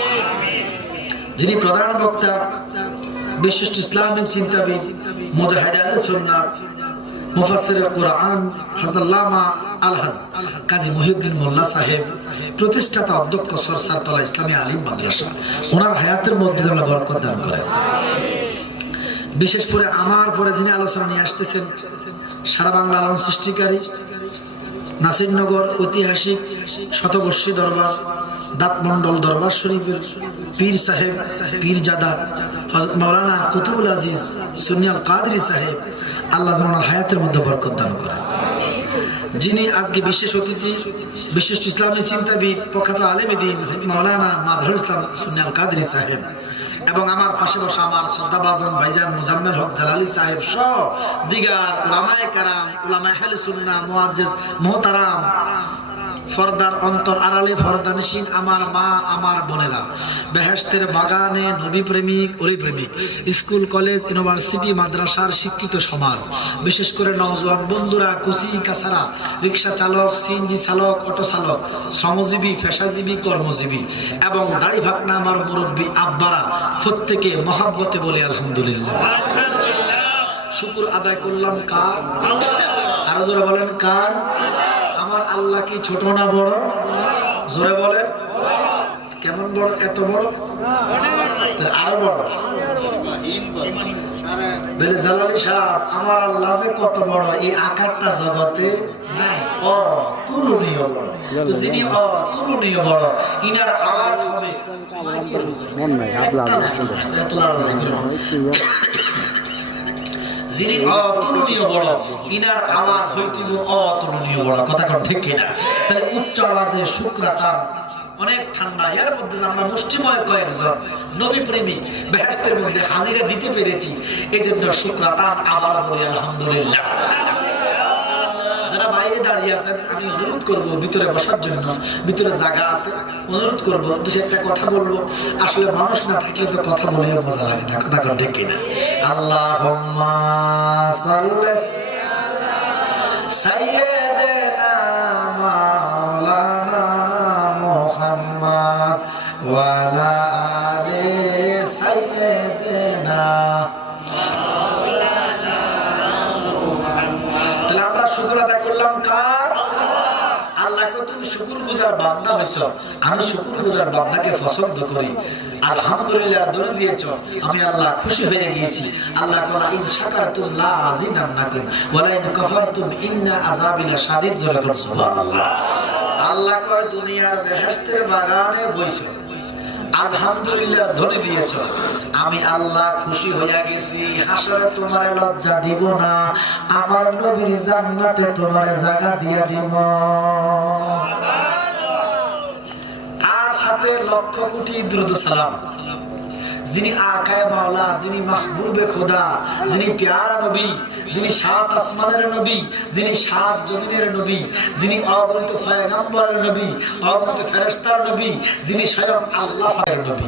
যিনি প্রধান বক্তা, বিশিষ্ট ইসলামিক চিন্তাবিদ, মুজাহিদ আহলে সুন্নাত, মুফাসসির কুরআন হযরত আল্লামা আলহাজ কাজী মহিউদ্দিন মোল্লা সাহেব, প্রতিষ্ঠাতা অধ্যক্ষ চরসাতলা ইসলামী আলিম মাদ্রাসা, ওনার হায়াতের মধ্যে যারা বরকত দান করেন। বিশেষ করে আমার পরে যিনি আলোচনা নিয়ে আসতেছেন, সারা বাংলা আলোড়ন সৃষ্টিকারী, নাসিরনগর ঐতিহাসিক শতবর্ষী দরবার দাঁতমন্ডল দরবার শরীফের পীর সাহেব, পীরজাদা হযরত মাওলানা কুতুবুল আজিজ সুন্নিয়াল কাদরি সাহেব, আল্লাহ ওনার হায়াতের মধ্যে বরকত দান করেন। যিনি আজকে বিশেষ অতিথি, বিশিষ্ট ইসলামী চিন্তাবিদ, প্রখ্যাত আলেমে দ্বীন মাওলানা মাজহারুল ইসলাম সুন্নিয়াল কাদরি সাহেব, এবং আমার পাশে বসা আমার শ্রদ্ধাভাজন ভাইজান মুজাম্মেল হক জালালি সাহেব সহ দিগার উলামায়ে কেরাম, উলামায়ে আহলে সুন্নাহ, মুআজ্জিজ মুহতারাম, ফরদার অন্তর আড়ালে ফরদানিসীন আমার মা, আমার বোনেরা, বেহেশতের বাগানে নবী প্রেমিক, অলি প্রেমিক, স্কুল কলেজ ইউনিভার্সিটি মাদ্রাসার শিক্ষিত সমাজ, বিশেষ করে নওজোয়ান বন্ধুরা, কুচি কাছারা, রিক্সা চালক, সিএনজি চালক, অটো চালক, শ্রমজীবী, পেশাজীবী, কর্মজীবী এবং দাড়ি ভাগনা আমার মুরব্বী আব্বারা, প্রত্যেকে মহাব্বতে বলে আলহামদুলিল্লাহ। শুকর আদায় করলাম কার? আরো জোরে বলেন কার? আমার আল্লাহ কি ছোট না বড়? জোরে বলেন। কেমন বড়? এত বড়? আরো বড়। জালালি সাহেব, আমার আল্লাহ যে কত বড়, এই আকারটা জগতে অতুলনীয় বড়। তো যিনি অতুলনীয় বড়, ইনার আওয়াজ হবে যিনি অতুলনীয় বড়, ইনার আওয়াজ হইতিব অতুলনীয় বড়। কথা কোন ঠিক কিনা? তাহলে উচ্চ আওয়াজে শুকরা তার অনেক ঠান্ডা। এর মধ্যে আমরা মুষ্টিময় কয়েকজন নবী প্রেমী বেহেশতের মধ্যে হাজিরা দিতে পেরেছি, এই জন্য শুকরা তার আবার বলি আলহামদুলিল্লাহ। যারা বাইরে দাঁড়িয়ে আছেন, আমি অনুরোধ করবো ভিতরে বসার জন্য, ভিতরে জায়গা আছে, অনুরোধ করবো দু একটা কথা বলবো। আসলে মানুষ না থাকলে তো কথা বলে মজা লাগে না। কথা কোন ঠিক কিনা? আল্লাহুম্মা সাল্লি আলা সাইয়্যিদিনা মাওলানা মুহাম্মদ ওয়া আলা আলি সাইয়্যিদিনা মাওলানা মুহাম্মদ। তাহলে আমরা শুকর আদায় করলাম কার? আল্লাহকে তুমি শুকরগুজার বান্দা হইছো, আমি শুকরগুজার বান্দাকে পছন্দ করি। আলহামদুলিল্লাহ দরে দিয়েছো, আমি আল্লাহ খুশি হয়ে গিয়েছি। আল্লাহ কলা ইন শাকারতুম লা আযিদান্নাকুম ওয়া লা ইন কাফারতুম ইন্না আযাবি লাশাদীদ। জোরে করে সুবহানাল্লাহ। আল্লাহ কয় দুনিয়ার বেহেশতের বাগানে বইছো, আলহামদুলিল্লাহ ধরে দিয়েছো, আমি আল্লাহ খুশি হইয়া গেছি। হাসরে তোমার লজ্জা দিব না, আমার নবীর জান্নাতে তোমার জায়গা দিয়ে দিব। তার সাথে লক্ষ কোটি দুরূদ সালাম। যিনি আকায়ে মাওলা, যিনি মাহবুবে খোদা, যিনি প্যারা নবী, যিনি সাত আসমানের নবী, যিনি সাত জমিনের নবী, যিনি অগণিত পয়গম্বরের নবী, অগণিত ফেরেশতার নবী, যিনি স্বয়ং আল্লাহ পাকের নবী।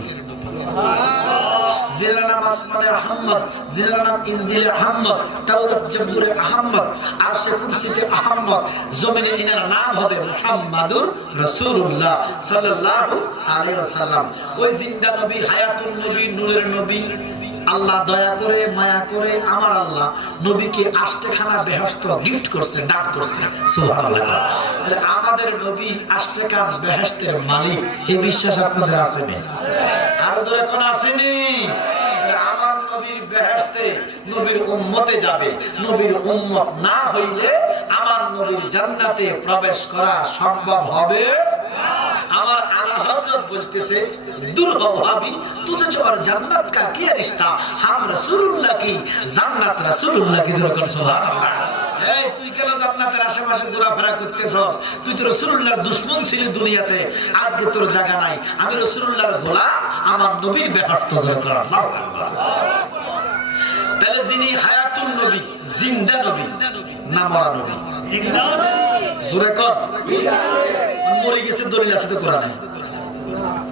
জিনার নাম আসমানে আহমদ, জিনার নাম ইনজিলে আহমদ, তাওরাত জবুরে আহমদ, আরশে কুরসিতে আহমদ, জমিনে ইনার নাম হবে মুহাম্মাদুর রাসূলুল্লাহ সাল্লাল্লাহু আলাইহি ওয়াসাল্লাম। ওই জিন্দা নবী, হায়াতুন নবী, নূরের নবী। আল্লাহ দয়া করে মায়া করে আমার আল্লাহ নবীকে আষ্টেখানা বেহেশত গিফট করছে, দান করছে। সুবহানাল্লাহ। আমাদের নবী আষ্টেখানা বেহেশতের মালিক, এই বিশ্বাস আপনাদের আছে নি? আর জোরে কোন আসেনি? আমার নবীর বেহেশতে নবীর উম্মতে যাবে, নবীর উম্মত না হইলে আমার নবীর জান্নাতে প্রবেশ করা সম্ভব হবে না। আমার আলা হযরত বলতেছে, दूर हो भाभी तुझे और जन्नत का क्या रिश्ता, हम रसूलुल्लाह की जन्नत रसूलुल्लाह की जरूरत। सुभान अल्लाह। এই তুই কেন জান্নাতের আশেপাশে ঘোরাফেরা করতেছস? তুই তো রাসূলুল্লাহর দুশমন ছিলি দুনিয়াতে, আজকে তোর জায়গা নাই। আমি রাসূলুল্লাহর গোলাম, আমার নবীর বেহেশত জোরে আল্লাহু আকবার। তাহলে যিনি হায়াতুল নবী, জিন্দা নবী না মরা নবী? জিন্দা নবী। জোরে কর জিন্দা নবী। মরে গেছে দলিল আছে তো কোরআনে?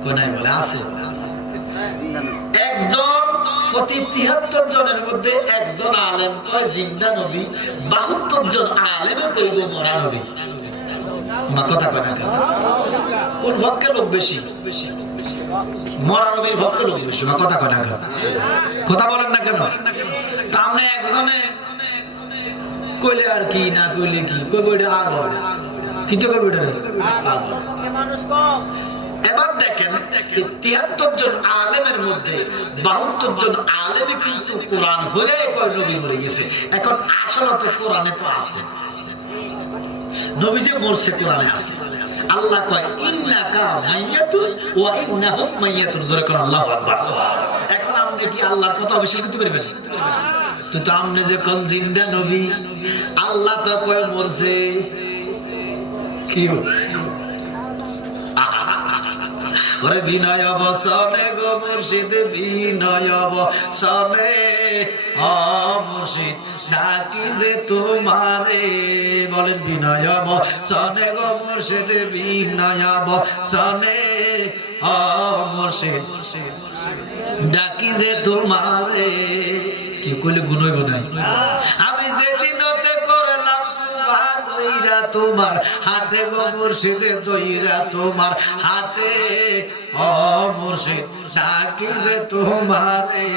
কোন নাই বলে আছে। একজন প্রতি ৭৩ জনের মধ্যে একজন আলেম কয় জিন্দা নবী, ৭২ জন আলেমে কইব মরা নবী। মা কথা কয় না? কোন পক্ষে লোক বেশি? মরা নবীর পক্ষে লোক বেশি। মা কথা কয় না? কথা বলেন না কেন? তামনে একজনে কইলে আর কি, না কইলে কি, কইব এটা আগর, কিন্তু কইব এটা আগর। মানুষ কম। এবার দেখেন ৭৩ জন আলেমের মধ্যে ৭২ জন আলেমে কিন্তু কোরআন হয়ে কয় নবী মরে গেছে। এখন আসলে তো কোরআনে তো আছে, নবী যে মরছে কোরআনে আছে। আল্লাহ কয় ইন্নাকা মাইয়াতুন ওয়া ইন্নাহুম মাইয়াতুন। জোরে কোন আল্লাহু আকবার। এখন আপনি কি আল্লাহর কথা অবিশ্বাস করতে পারবেন? তুই তো আমনে যে কোন জিন্দা নবী, আল্লাহ তো কয় মরছে। কি ওরে বিনয় বসনে গো মুর্শিদ, বিনয় বসনে ও মুর্শিদ ডাকি যে তোমারে। বলেন বিনয় বসনে গো মুর্শিদ, বিনয় বসনে ও মুর্শিদ ডাকি যে তোমারে। কি কইলে গুণ হইব না? আমি যেদিন তোমার হাতে গো মুর্শিদে দইরা তোমার হাতে ও মুর্শিদ ডাকি যে তোমারে।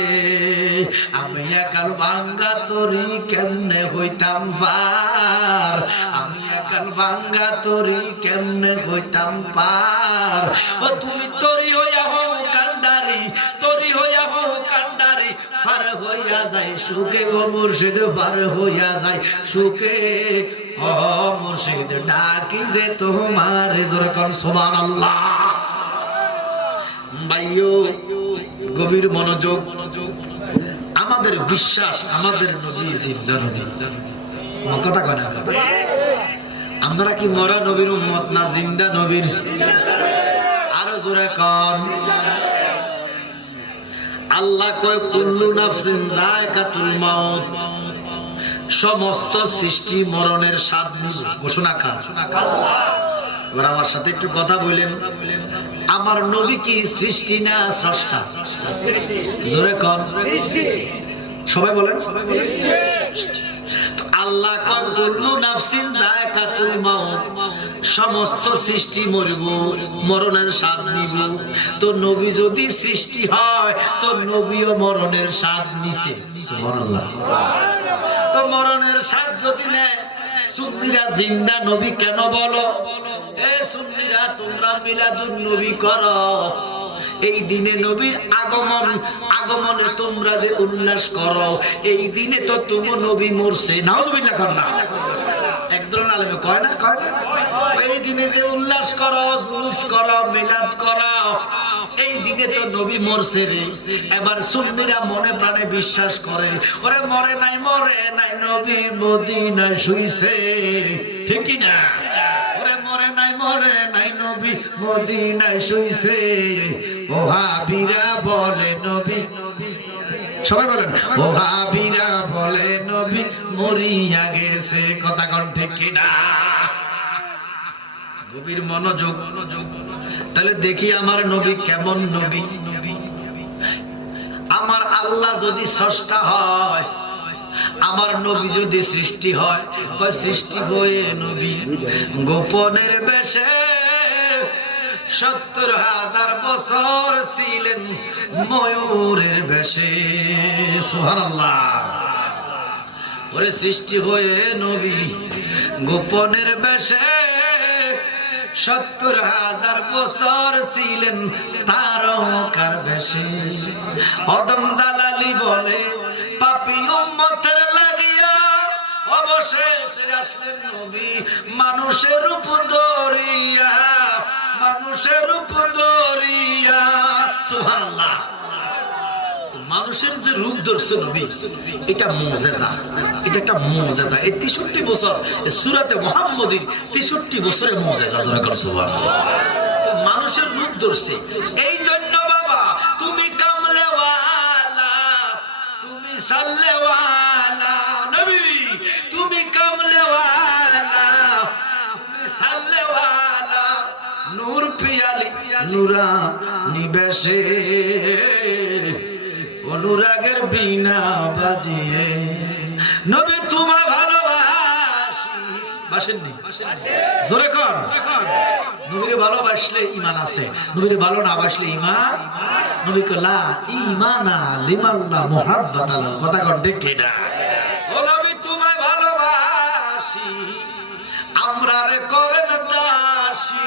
আমি একাল ভাঙ্গা তরি কেমনে হইতাম পার, আমি একাল ভাঙ্গা তরি কেমনে হইতাম পার। ও তুমি তরি হইয়া হও কান্ডারি, তরি হইয়া হও কান্ডারি, পার হইয়া যায় সুখে গো মুর্শিদ, পার হইয়া যায় সুখে ও মুর্শিদ ডাকি যে তোমারে। জোরে কোন সুবহানাল্লাহ। ভাইও গভীর মনোযোগ। আমাদের বিশ্বাস আমাদের নবী জিন্দা নবী। কথা কয় না? আমরা কি মরা নবীর উম্মত না জিন্দা নবীর? আরো জোরে কোন। আল্লাহ কয় কুল্লু নাফসিন যায়কাতুল মাউত, সমস্ত সৃষ্টি মরণের স্বাদ ঘোষণা খান। এবার আমার সাথে একটু কথা বললেন, আমার নবী কি সৃষ্টি না স্রষ্টা? জোরে কর। সবাই বলেন। আল্লাহ কয় কুল্লু নাফসিন যায়কাতুল মাউত, সমস্ত সৃষ্টি মরিব, মরণের স্বাদ নিব। তো নবী যদি সৃষ্টি হয় তো নবীও মরণের স্বাদ নিছে। সুবহানাল্লাহ। তো মরণের স্বাদ যদি নেয়, সুন্নিরা জিন্দা নবী কেন বলো? এ সুন্নিরা তোমরা মিলাদুন নবী করো, এই দিনে নবীর আগমনে তোমরা যে উল্লাস করো, এই দিনে তো তুমি নবী মরছে। নাউজুবিল্লাহ কর না। একদল আলেমে কয় না, কয় না, এই দিনে যে উল্লাস করো, জুলুস করো, মিলাদ করো, এই দিনে তো নবী মরছে রে। এবার সুন্নিরা মনে প্রাণে বিশ্বাস করে, ওরে মরে নাই, মরে নাই, নবী মদিনায় শুইছে। ঠিক কি না? ওরে মরে নাই, মরে নাই, নবী মদিনায় শুইছে। ওহাবীরা বলে নবী, সবাই বলেন ওহাবীরা বলে নবী মরিয়া গেছে। কথা কোন ঠিক কি না? গভীর মনোযোগ। তাহলে দেখি আমার নবী কেমন নবী। আমার আল্লাহ যদি স্রষ্টা হয়, আমার নবী যদি সৃষ্টি হয়, সৃষ্টি হয়ে নবী গোপনের বেশে ৭০,০০০ বছর ছিলেন ময়ূরের বেশে। সুবহানাল্লাহ। ওরে সৃষ্টি হয়ে নবী গোপনের বেশে ৭০,০০০ বছর ছিলেন তারকার বেশে। অদম জালালি বলে বসে সেরে আসলেন নবী মানুষের রূপ ধরিয়া, মানুষের রূপ ধরিয়া। সুবহানাল্লাহ। মানুষের যে রূপ ধরছে নবী, এটা মুজিজা, এটা একটা মুজিজা। এই 63 বছর সূরাতে মুহাম্মদীর 63 বছরের মুজিজা। সুবহানাল্লাহ। তো মানুষের রূপ ধরছে, এই জন্য বাবা তুমি কামলেওয়ালা, তুমি সাল্লেওয়ালা নবী, তুমি কামলেওয়ালা, তুমি সাল্লেওয়ালা, নূর পিয়ালি নুরা নিবেশে, অনুরাগের বিনা বাজিয়ে নবী তোমায় ভালোবাসি। বাসেননি? জোরে কর। নবীরে ভালোবাসলে ঈমান আছে, নবীরে ভালো না বাসলে ঈমান। নবী কলা ঈমানা লিমাল্লাহ মুহাব্বাতাল্লাহ। কথা কর ঠিক কিনা? ও নবী তোমায় ভালোবাসি, আমরা রে করেন দাসী।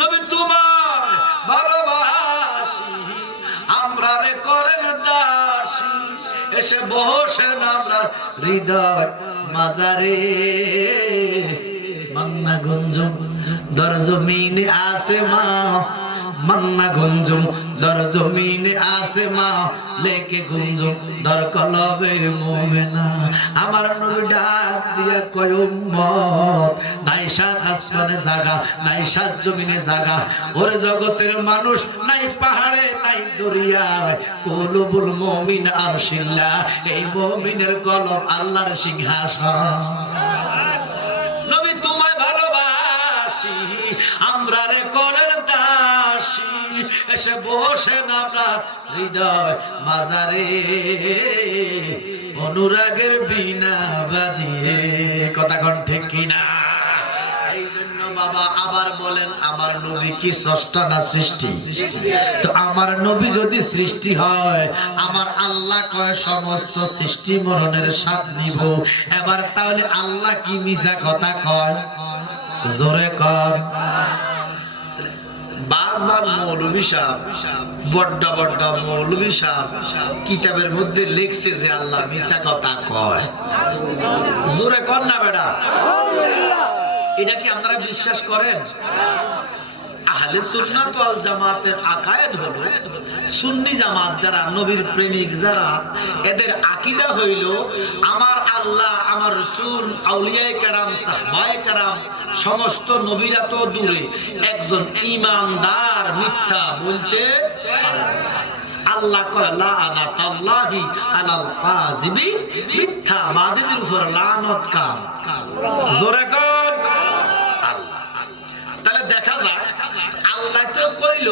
নবী তোমায় ভালোবাসি, আমরা রে করেন দাসী। এসে বসেন আমরা হৃদয় মাজারে, মান্না গুঞ্জুম দর জমিনে আসেমা, মান্না গুঞ্জুম দর জমিনে আসেমা, লেকে গুঞ্জুম দর কলবে মুমিনা। আমার নবী ডাক দিয়া কয় উম্মত, নাই সাত আসমানে জায়গা, নাই সাত জমিনে জায়গা, ওরে জগতের মানুষ নাই পাহাড়ে নাই দরিয়ায়, কুলুবুল মুমিন আরশিল্লাহ, এই মুমিনের কলব আল্লাহর সিংহাসন। নবী তোমায় ভালোবাসি, আমরা রে করেন দাসী। এসে বসেন আমরা হৃদয় মাজারে, অনুরাগের বিনা বাজিয়ে। কথা কোন ঠিক কিনা? এই জন্য বাবা আবার বলেন, আমার নবী কি স্রষ্টা না সৃষ্টি? তো আমার নবী যদি সৃষ্টি হয়, আমার আল্লাহ কয় সমস্ত সৃষ্টি মরণের স্বাদ নিব। এবার তাহলে আল্লাহ কি মিছা কথা কয়? জোরে কর। বারবার মৌলভী সাহেব, বড্ড বড্ড মৌলভী সাহেব কিতাবের মধ্যে লিখছে যে আল্লাহ মিছা কথা কয়। জোরে কর না বেটা। এটা কি আপনারা বিশ্বাস করেন? আহলে সুন্নাত ওয়াল জামাতের আকায়েদ হলো, সুন্নি জামাত যারা, নবীর প্রেমিক যারা, এদের আকীদা হইল আমার আল্লাহ, আমার রাসূল, আউলিয়ায়ে কেরাম, সাহাবায়ে কেরাম, সমস্ত নবীরা তো দূরে, একজন ঈমানদার মিথ্যা বলতে পারে না। আল্লাহ কয় লাআনাতুল্লাহি আলাল কাযিবিন, মিথ্যাবাদীদের উপর লানত কার? জোরে কর আল্লাহ। তাহলে দেখা যায় আল্লাহ তো কইল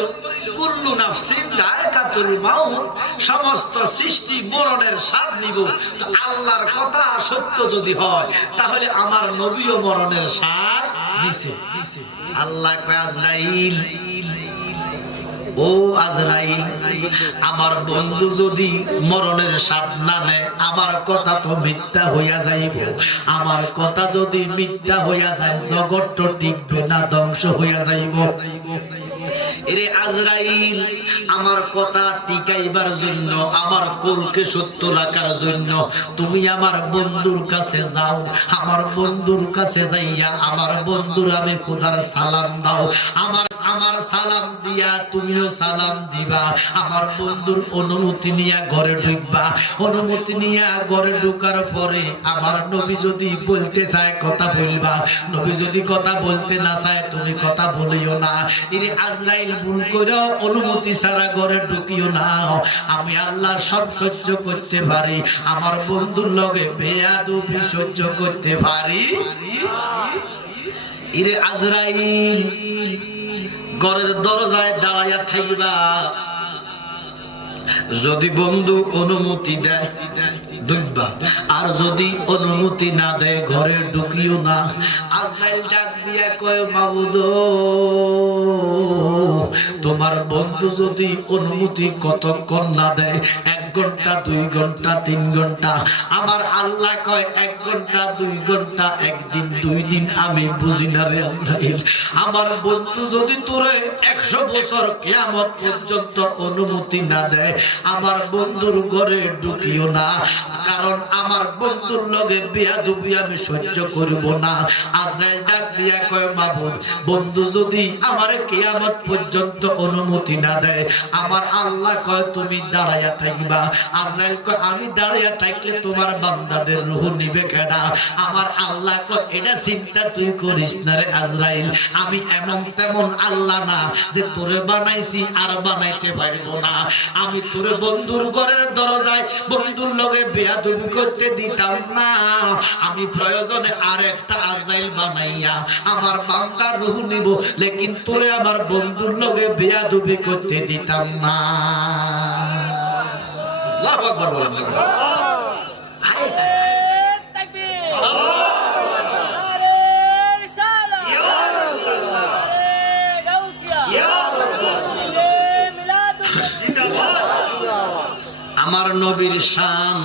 কুল্লু নাফসিন যায়কাতুল মাউত, সমস্ত সৃষ্টি মরণের স্বাদ নিব। তো আল্লাহর কথা সত্য যদি হয়, তাহলে আমার নবীও মরণের স্বাদ নিছে। আল্লাহ কয় আজরাইল, ও আজরাইল, আমার বন্ধু যদি মরণের স্বাদ না নেয়, আমার কথা তো মিথ্যা হইয়া যাইব। আমার কথা যদি মিথ্যা হইয়া যায়, জগৎ তো টিকবে না, ধ্বংস হইয়া যাইব। এরে আজরাইল, আমার কথা টিকাইবার জন্য, আমার কুলকে সত্য রাখার জন্য তুমি আমার বন্ধুর কাছে যাও। আমার বন্ধুর কাছে যাইয়া আমার বন্ধুর আমি খোদার সালাম দাও। আমার সালাম দিয়া তুমিও সালাম দিবা। আমার বন্ধুর অনুমতি নিয়ে ঘরে ঢুকবা। অনুমতি নিয়ে ঘরে ঢুকার পরে আমার নবী যদি বলতে চায় কথা বলবা, নবী যদি কথা বলতে না চায় তুমি কথা বলিও না। এরে আজরাইল, ভুল করে অনুমতি ছাড়া ঘরে ঢুকিও না। আমি আল্লাহ সব সহ্য করতে পারি, আমার বন্ধুর লগে বেয়াদবি সহ্য করতে পারি। এরে আজরাইল, ঘরের দরজায় দাঁড়াইয়া থাকবা। যদি বন্ধু অনুমতি দেয় ঢুকবা, আর যদি অনুমতি না দেয় ঘরে ঢুকিও না। আজরাইল ডাক দিয়া কয়, মাবুদ, তোমার বন্ধু যদি অনুমতি কতক্ষণ না দেয়, এক ঘন্টা 2 ঘন্টা 3 ঘন্টা। আমার আল্লাহ কয় 1 ঘন্টা 2 ঘন্টা, একদিন 2 দিন আমি বুঝি না রে আজরাইল। আমার বন্ধু যদি তোরে 100 বছর কিয়ামত পর্যন্ত অনুমতি না দেয়, আমার বন্ধুর ঘরে ঢুকিও না, কারণ আমার বন্ধুর লগে বেয়াদবি আমি সহ্য করব না। আজরাইল ডাক দিয়া কয় মাবুদ, বন্ধু যদি আমারে কিয়ামত পর্যন্ত অনুমতি না দেয়, আমার আল্লাহ কয় তুমি দাঁড়াইয়া থাকবা। আজরাইল কয় আমি দাঁড়াইয়া থাকলে তোমার বান্দাদের রূহ নিবে কেডা? আমার আল্লাহ কয় এটা চিন্তা তুই করিস না রে আজরাইল, আমি এমন তেমন আল্লাহ না যে তোরে বানাইছি আর বানাইতে পারবো না। আমি তোরে বন্ধুর ঘরের দরজায় বন্ধুর লগে বেয়াদবি করতে দিতাম না, আমি প্রয়োজনে আরেকটা আজরাইল বানাইয়া আমার বান্দার রূহ নিব, লেকিন তোরে আমার বন্ধুর লগে বেয়াদবি করতে দিতাম না। আল্লাহু আকবার বলেন। আমার নবীর শান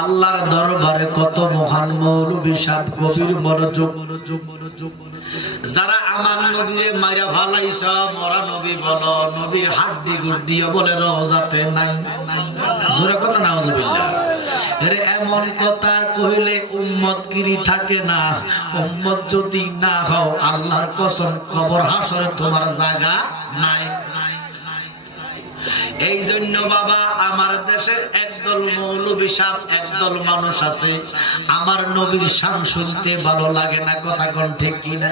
আল্লাহর দরবারে কত মহান। মৌলবী সাহেব গভীর মনোযোগ। যারা আমার নবীরে মাইরা ভালাইছ মরা নবী বলো, নবীর হাড্ডি গুড্ডিও বলে রওজাতে নাই। জোরে কথা নাউজুবিল্লাহ। এর এমন কথা কইলে উম্মতগিরি থাকে না। উম্মত যদি না হও আল্লাহর কসম কবর হাসরে তোমার জায়গা নাই। এই জন্য বাবা আমার দেশের একদল মৌলবী সাহেব একদল মানুষ আছে, আমার নবীর শান শুনতে ভালো লাগে না। কথা কোন ঠিক কিনা?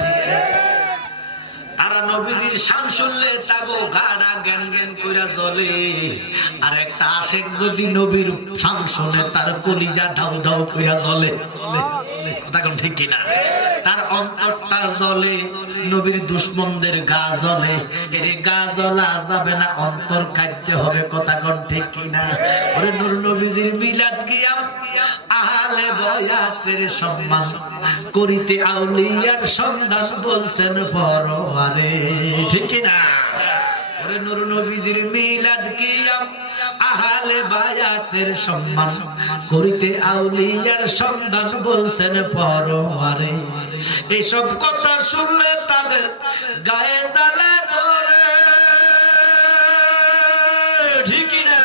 তারা নবীজির শান শুনলে তাগো গাড়া জ্ঞান জ্ঞান কইরা জ্বলে, আর একটা আশেক যদি নবীর শান শুনে তার কলিজা ধাউ ধাউ কইরা জ্বলে। কথা কোন ঠিক কিনা? তার অন্তরটা জ্বলে, নবীর দুশমনদের গা জ্বলে। এর গা জ্বলা যাবে না, অন্তর কাটতে হবে। কথা কোন ঠিক কিনা? ওরে নূর নবীজির মিলাদ কিয়াম আহলে বয়াতের সম্মান করিতে আউলিয়ার সন্ধান বলছেন পরওয়ারে। ঠিক কিনা? ওরে নূর নবীজির মিলাদ কিয়াম আহলে বায়াতের সম্মান করিতে আউলিয়ার সন্ধান বলছেন পরওয়ারে। এইসব কথা শুনলে তাদের গায়ে জ্বালা ধরে। ঠিক না?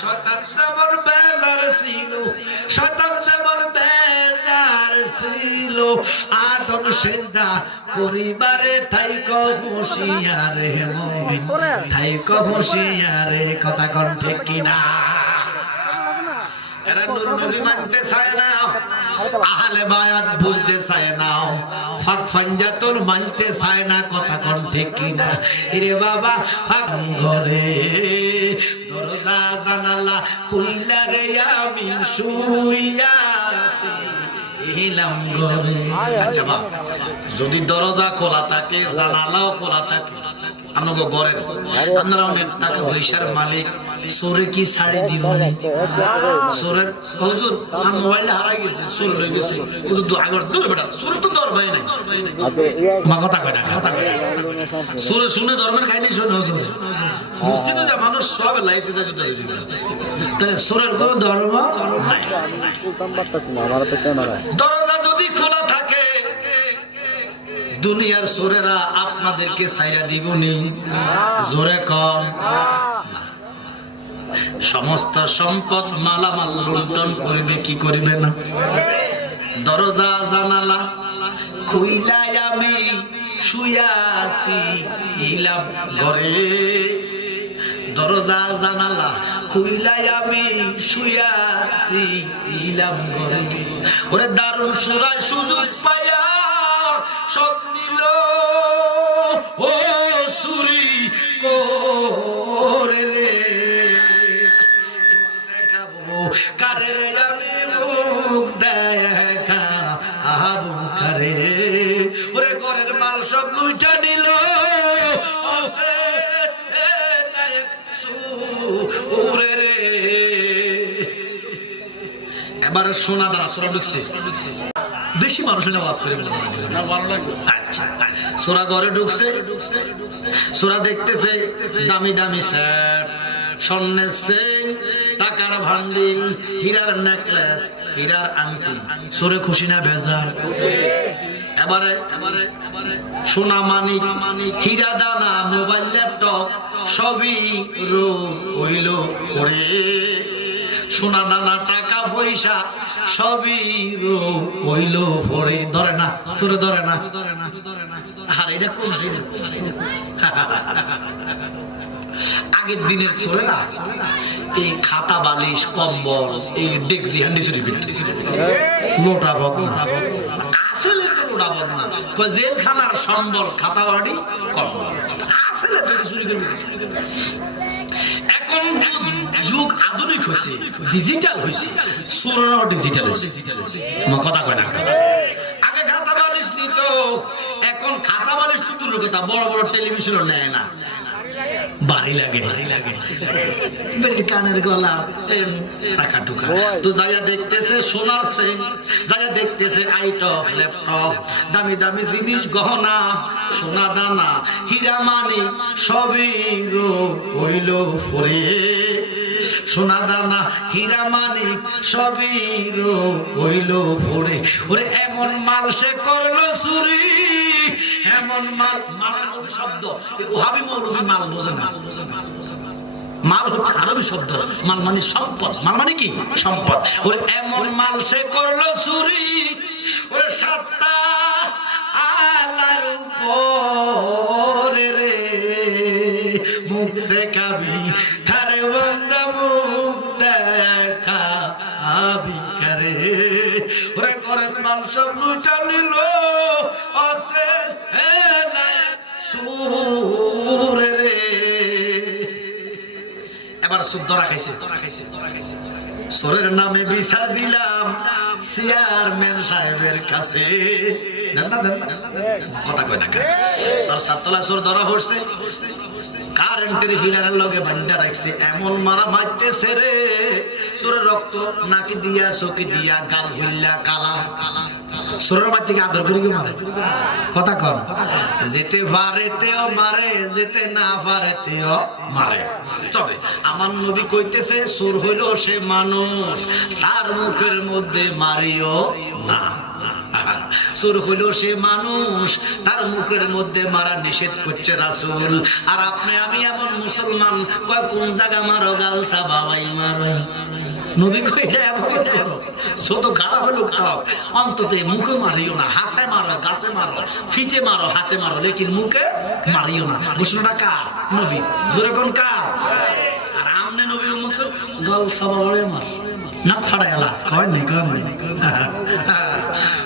শয়তান যেমন বেজার ছিল, শয়তান যেমন বেজার ছিল, আদম সেজদা করিবারে থাইকো হুঁশিয়ারে মুমিন, থাইকো হুঁশিয়ারে। কথা কোন ঠিক কিনা? এরা নূর নবী মানতে চায় না, আহলে বায়াত বুঝতে চায় না, ফাক ফাঞ্জাতুল মানতে চায় না। কথা কোন ঠিক কিনা? এরে বাবা ফাক ঘরে দরজা জানালা খুইলা রে আমি শুইয়া আছি ইলাম ঘরে। আচ্ছা বাবা, যদি দরজা খোলা থাকে জানালাও খোলা থাকে আপনাকে ঘরের, আপনারা অনেক টাকা পয়সার মালিক, চোরে কি ছাড়ি দিব? চোরের হুজুর আমার মোবাইলটা হারাই গেছে, চোর হয়ে গেছে, আগর দূর বেটা চোর তো দর ভাই নাই। মা কথা কয় না, কথা কয় না। চোরে শুনে ধর্মের খাইনি শুনে হুজুর বুঝছি তো যে মানুষ সব লাইফে তাহলে চোরের কোন ধর্ম নাই। দরজা যদি খোলা থাকে দুনিয়ার চোরেরা আপনাদেরকে ছাইরা দিবনি। জোরে কম। সমস্ত সম্পদ মালামাল লুণ্ঠন করবে, কি করবে না? দরজা জানালা খুইলাই আমি শুইয়া আছি ইলাম ঘরে। দরজা জানালা খুইলাই আমি শুইয়া আছি ইলাম ঘরে। ওরে দারুণ সুরায় সুযোগ পাইয়া সব নিল ও সুরি করে রে। দেখাবো কারে আমি মুখ দেখা আবু কারে। ওরে ঘরের মাল সব লুইটা নিল সুরে রে। এবার সোনা দ্বারা সোনা ঢুকছে, বেশি মানুষ আওয়াজ করে সোরা ঘরে ঢুকছে, সোরা দেখতেছে দামি দামি শার্ট, স্বর্ণের চেইন, টাকার ভান্ডিল, হীরার নেকলেস, হীরার আংটি। চোরে খুশি না বেজার? এবারে সোনা মানিক, হীরা দানা, মোবাইল ল্যাপটপ সবই হইল ওরে। সোনা দানা টাকা পয়সা সবই হইল পরে। ধরে না চোরে, ধরে না। আর এটা কোন ছিল? আগের দিনের চোরেরা এই খাতা বালিশ কম্বল এই ডেকজি হান্ডি চুরি করতে, লোটা বদনা আসলে তো লোটা বদনা, জেলখানার সম্বল খাতা বাড়ি কম্বল আসলে তো চুরি করতে। এখন যুগ আধুনিক হয়েছে, ডিজিটাল হয়েছে, চোরেরাও ডিজিটাল হয়েছে। আমার কথা কয় না? আগে খাতা বালিশ নিত, এখন খাতা বালিশ তো দূরের কথা, বড় বড় টেলিভিশনও নেয় না, বাড়ি লাগে কানের গলা টাকা টুকা। তো যাইয়া দেখতেছে সোনার চেইন, যাইয়া দেখতেছে আইটপ ল্যাপটপ, দামি দামি জিনিস, গহনা, সোনা দানা, হীরা মানিক সবই হইল পরে। সোনা দানা, হীরা মানিক সবই হইল পরে। ওরে এমন মাল সে করলো চুরি, এমন মাল। মাল শব্দ ওহাবি মৌলভী মাল বোঝে না। মাল হচ্ছে আরবি শব্দ, মাল মানে সম্পদ। মাল মানে কি? সম্পদ। ওরে এমন মাল সে করলো চুরি, ওরে সাতটা আলার উপরে রে, মুখ দেখাবি থারে বান্দা, মুখ দেখাবি কারে। ওরে করেন মাল সব লুটা নিল সুরে রে। এবার সুদ ধরা খাইছে। সোরের নামে বিচার দিলাম চেয়ারম্যান সাহেবের কাছে। কথা কয় না? সর সাততলা সোর ধরা পড়ছে, কারেন্টের ফিলারের লগে বান্ধা রাখছে। এমন মারা মারতেছে রে, সোরের রক্ত নাকি দিয়া, চোখে দিয়া, গাল ফুল্লা কালা কালা। সোরের বাড়ি থেকে আদর করি মারে। কথা কর, যেতে পারে তেও মারে, যেতে না পারে তেও মারে। তবে আমার নবী কইতেছে সোর হইল সে মানুষ, তার মুখের মধ্যে মারিও না। চোর হইল সে মানুষ, তার মুখের মধ্যে মারা নিষেধ করছে রাসূল। আর আপনি আমি এমন মুসলমান, কয় কোন জায়গা মারো, গালসা বাবাই মারো। নবী কই এটা অ্যাভয়েড করো, ছোট গালা হলো খাও, অন্তত মুখে মারিও না। হাসে মারো, গাছে মারো, ফিটে মারো, হাতে মারো, লেকিন মুখে মারিও না। ঘোষণাটা কার? নবী। জোরে কোন কার? আর আমনে নবীর মুখে গালসা বাবাই মার, নাক ফাড়াই এলা কয় নি, কয় নি।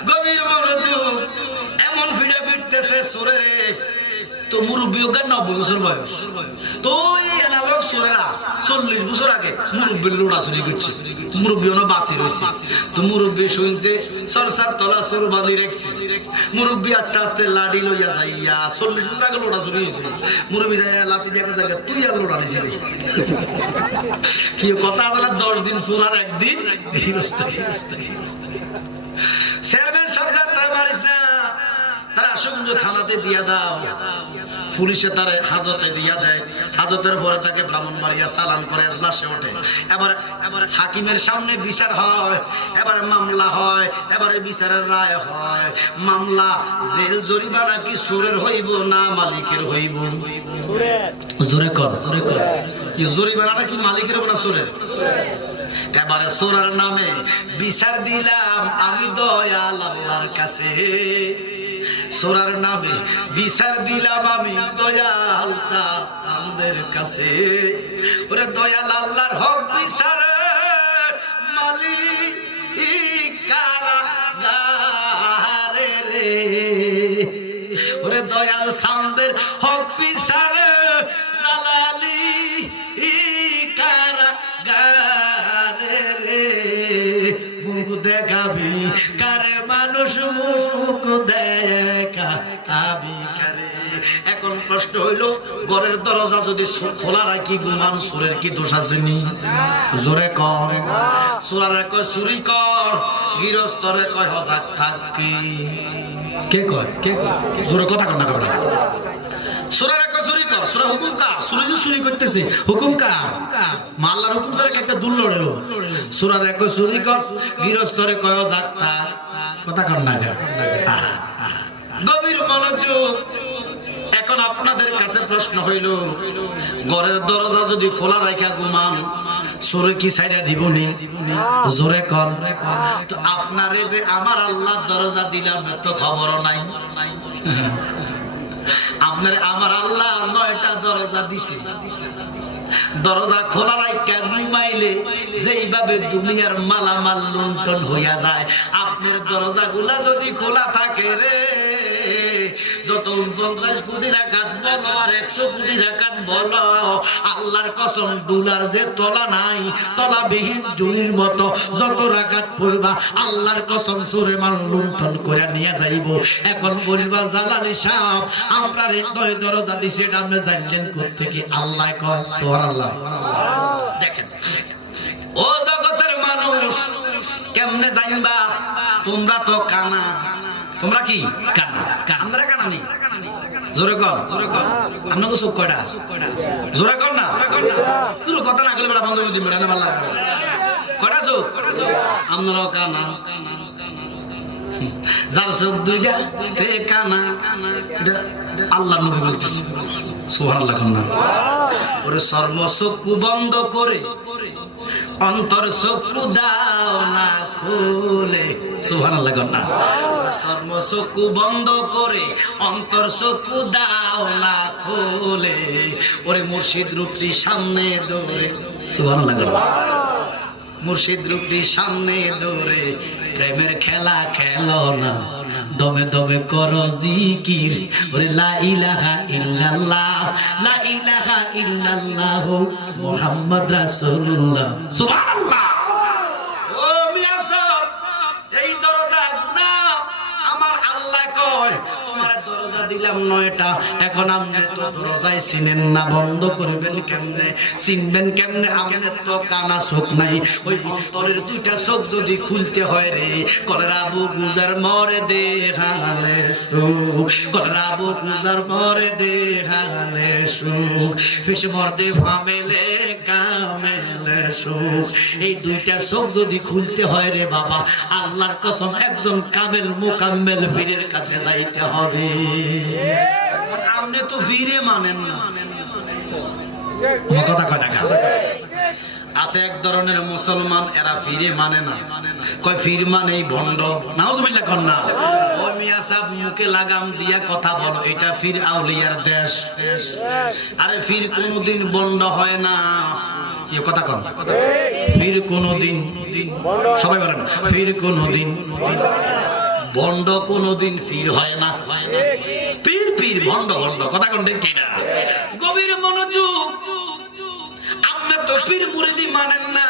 গভীর মনোযোগ। এমন ফিরে ফিরতেছে সোরে, তো মুরব্বী 90 বছর বয়স, তো এই এনালগ সোরেরা 40 বছর আগে মুরব্বীর লোড়া চুরি করছে। মুরব্বী বাঁচি রয়েছে, তো মুরব্বী শুনছে সরসার তলা সোর বাঁধি রেখছে। মুরব্বী আস্তে আস্তে লাডি লইয়া যাইয়া 40 বছর আগে লোড়া চুরি হয়েছে। মুরব্বী যাইয়া লাতি দেখা জায়গা, তুই আর লোড়া নিছিলি কি কথা? 10 দিন সোর আর একদিন চেয়ারম্যান সরকার তাই মারিস না, তারা আসুন থানাতে দিয়া দাও। পুলিশে তার হাজতে দিয়া দেয়, হাজতের পরে তাকে ব্রাহ্মণবাড়িয়া চালান করে এজলাসে ওঠে। এবার হাকিমের সামনে বিচার হয়, এবারে মামলা হয়, এবারে বিচারের রায় হয়। মামলা জেল জরিমানা কি সুরের হইব না মালিকের হইব? জোরে কর, জোরে কর। কি জরিমানাটা কি মালিকের না সুরের? এবারে সোরার নামে বিচার দিলাম আমি দয়াল আল্লাহর কাছে। সোরার নামে বিচার দিলাম আমি দয়াল চাঁদের কাছে। ওরে দয়াল আল্লাহর হক বিচার মালিক কারাগারে রে। ওরে দয়াল চাঁদের হক বিচার জালালি কারাগারে রে। মুখ দেখাবি কারে মানুষ, মুখ দেখাবি কারে। এখন প্রশ্ন হইল, ঘরের দরজা যদি খোলা রাখি ঘুমান, সুরের কি দোষ আছে? নি জোরে কর। সুরারে কয় চুরি কর, গৃহস্থরে কয় হজাক থাকি। কে কয়? কে কয়? জোরে কথা কর না। সুরারে কয় চুরি কর, সূরা হুকুম কার? সূরা যে চুরি করতেছে হুকুম কার? আল্লাহর হুকুম ছাড়া একটা দুল লড়েলো। সূরা দেখো চুরি কর, গৃহস্থরে কয় যাত্রা কথা কর না। গভীর মনোযোগ। এখন আপনাদের কাছে প্রশ্ন হইল, ঘরের দরজা যদি খোলা রাখা ঘুমান, চোরে কি ছাইড়া দিবনি? জোরে কর। তো আপনারে যে আমার আল্লাহ দরজা দিলাম তো খবর নাই। আপনারে আমার আল্লাহ 9টা দরজা দিছে। দরজা খোলা রাখা ঘুমাইলে যেইভাবে দুনিয়ার মালামাল লুণ্ঠন হইয়া যায়, আপনার দরজাগুলা যদি খোলা থাকে রে, যত 50 কোটি রাকাত বলো আর 100 কোটি রাকাত বলো, আল্লাহর কসম দুলার যে তলা নাই, তলাবিহীন জুনির মতো যত রাকাত পড়বা, আল্লাহর কসম সুরে মান লুণ্ঠন করে নিয়ে যাইব। এখন বলবা জালালি সাহেব আমরা হৃদয় দরজা দিছি, এটা আপনি জানলেন কোত্থেকে? আল্লাহ কয় সুবহানাল্লাহ। দেখেন ও জগতের মানুষ, কেমনে জানবা? তোমরা তো কানা। তোমরা কি কানা? আমরা কানা নেই। জোরে কর, জোরে কর। আপনাকে চোখ কয়টা? জোরে কর না, তুই কথা না কইলে বড় বন্ধ করে দিবেন না। ভালো লাগে কয়টা চোখ? আমরাও কানা। যার চোখ দুইটা রে কানা, আল্লাহ নবী বলতেছে সুবহানাল্লাহ। কন্যা ওরে সর্ব চক্ষু বন্ধ করে অন্তর চক্ষু দাও না খুলে। সুবহানাল্লাহ। কন্যা সর্ব চক্ষু বন্ধ করে অন্তর চক্ষু দাও না খুলে, ওরে মুর্শিদ রূপটি সামনে দৌড়ে। সুবহানাল্লাহ। মুর্শিদ রূপটি সামনে দৌড়ে, প্রেমের খেলা খেলো না, দমে দমে করো জিকির, ওরে লা ইলাহা ইল্লাল্লাহ, লা ইলাহা ইল্লাল্লাহ মুহাম্মদ রাসূলুল্লাহ। সুবহানাল্লাহ। ও মিয়া সাহেব, এই দরজা না আমার আল্লাহ কয় তোমার দরজা দিলাম 9টা, এখন আপনি তো দরজায় চিনেন না, বন্ধ করবেন কেমনে? চিনবেন কেমনে? আপনি তো কানা চোখ নাই। ওই অন্তরের 2টা চোখ যদি খুলতে হয় রে, কলরা আবু গুজার মরে দেখালে সুখ, কলরা আবু গুজার মরে দেখালে সুখ, ফিস মরদে ভামেলে কামেলে সুখ। এই 2টা চোখ যদি খুলতে হয় রে বাবা, আল্লাহর কসম একজন কামেল মুকাম্মেল পীরের কাছে যাইতে হবে। আপনি তো পীরে মানেন না। কথা কথা আছে এক ধরনের মুসলমান, এরা পীরে মানে না, কয় পীর মানেই ভণ্ড। নাউজুবিল্লাহ। কন্যা ওই মিয়া সাহেব মুখে লাগাম দিয়া কথা বলো, এটা পীর আউলিয়ার দেশ। আরে পীর কোনদিন ভণ্ড হয় না। কি কথা কন? পীর কোনদিন, সবাই বলেন, পীর কোনদিন ভণ্ড, কোনদিন পীর হয় না। পীর পীর, ভণ্ড ভণ্ড, কথা কোন ঠিক কিনা? গভীর মনোযোগ। আপনার তো পীর মুরিদি মানেন না,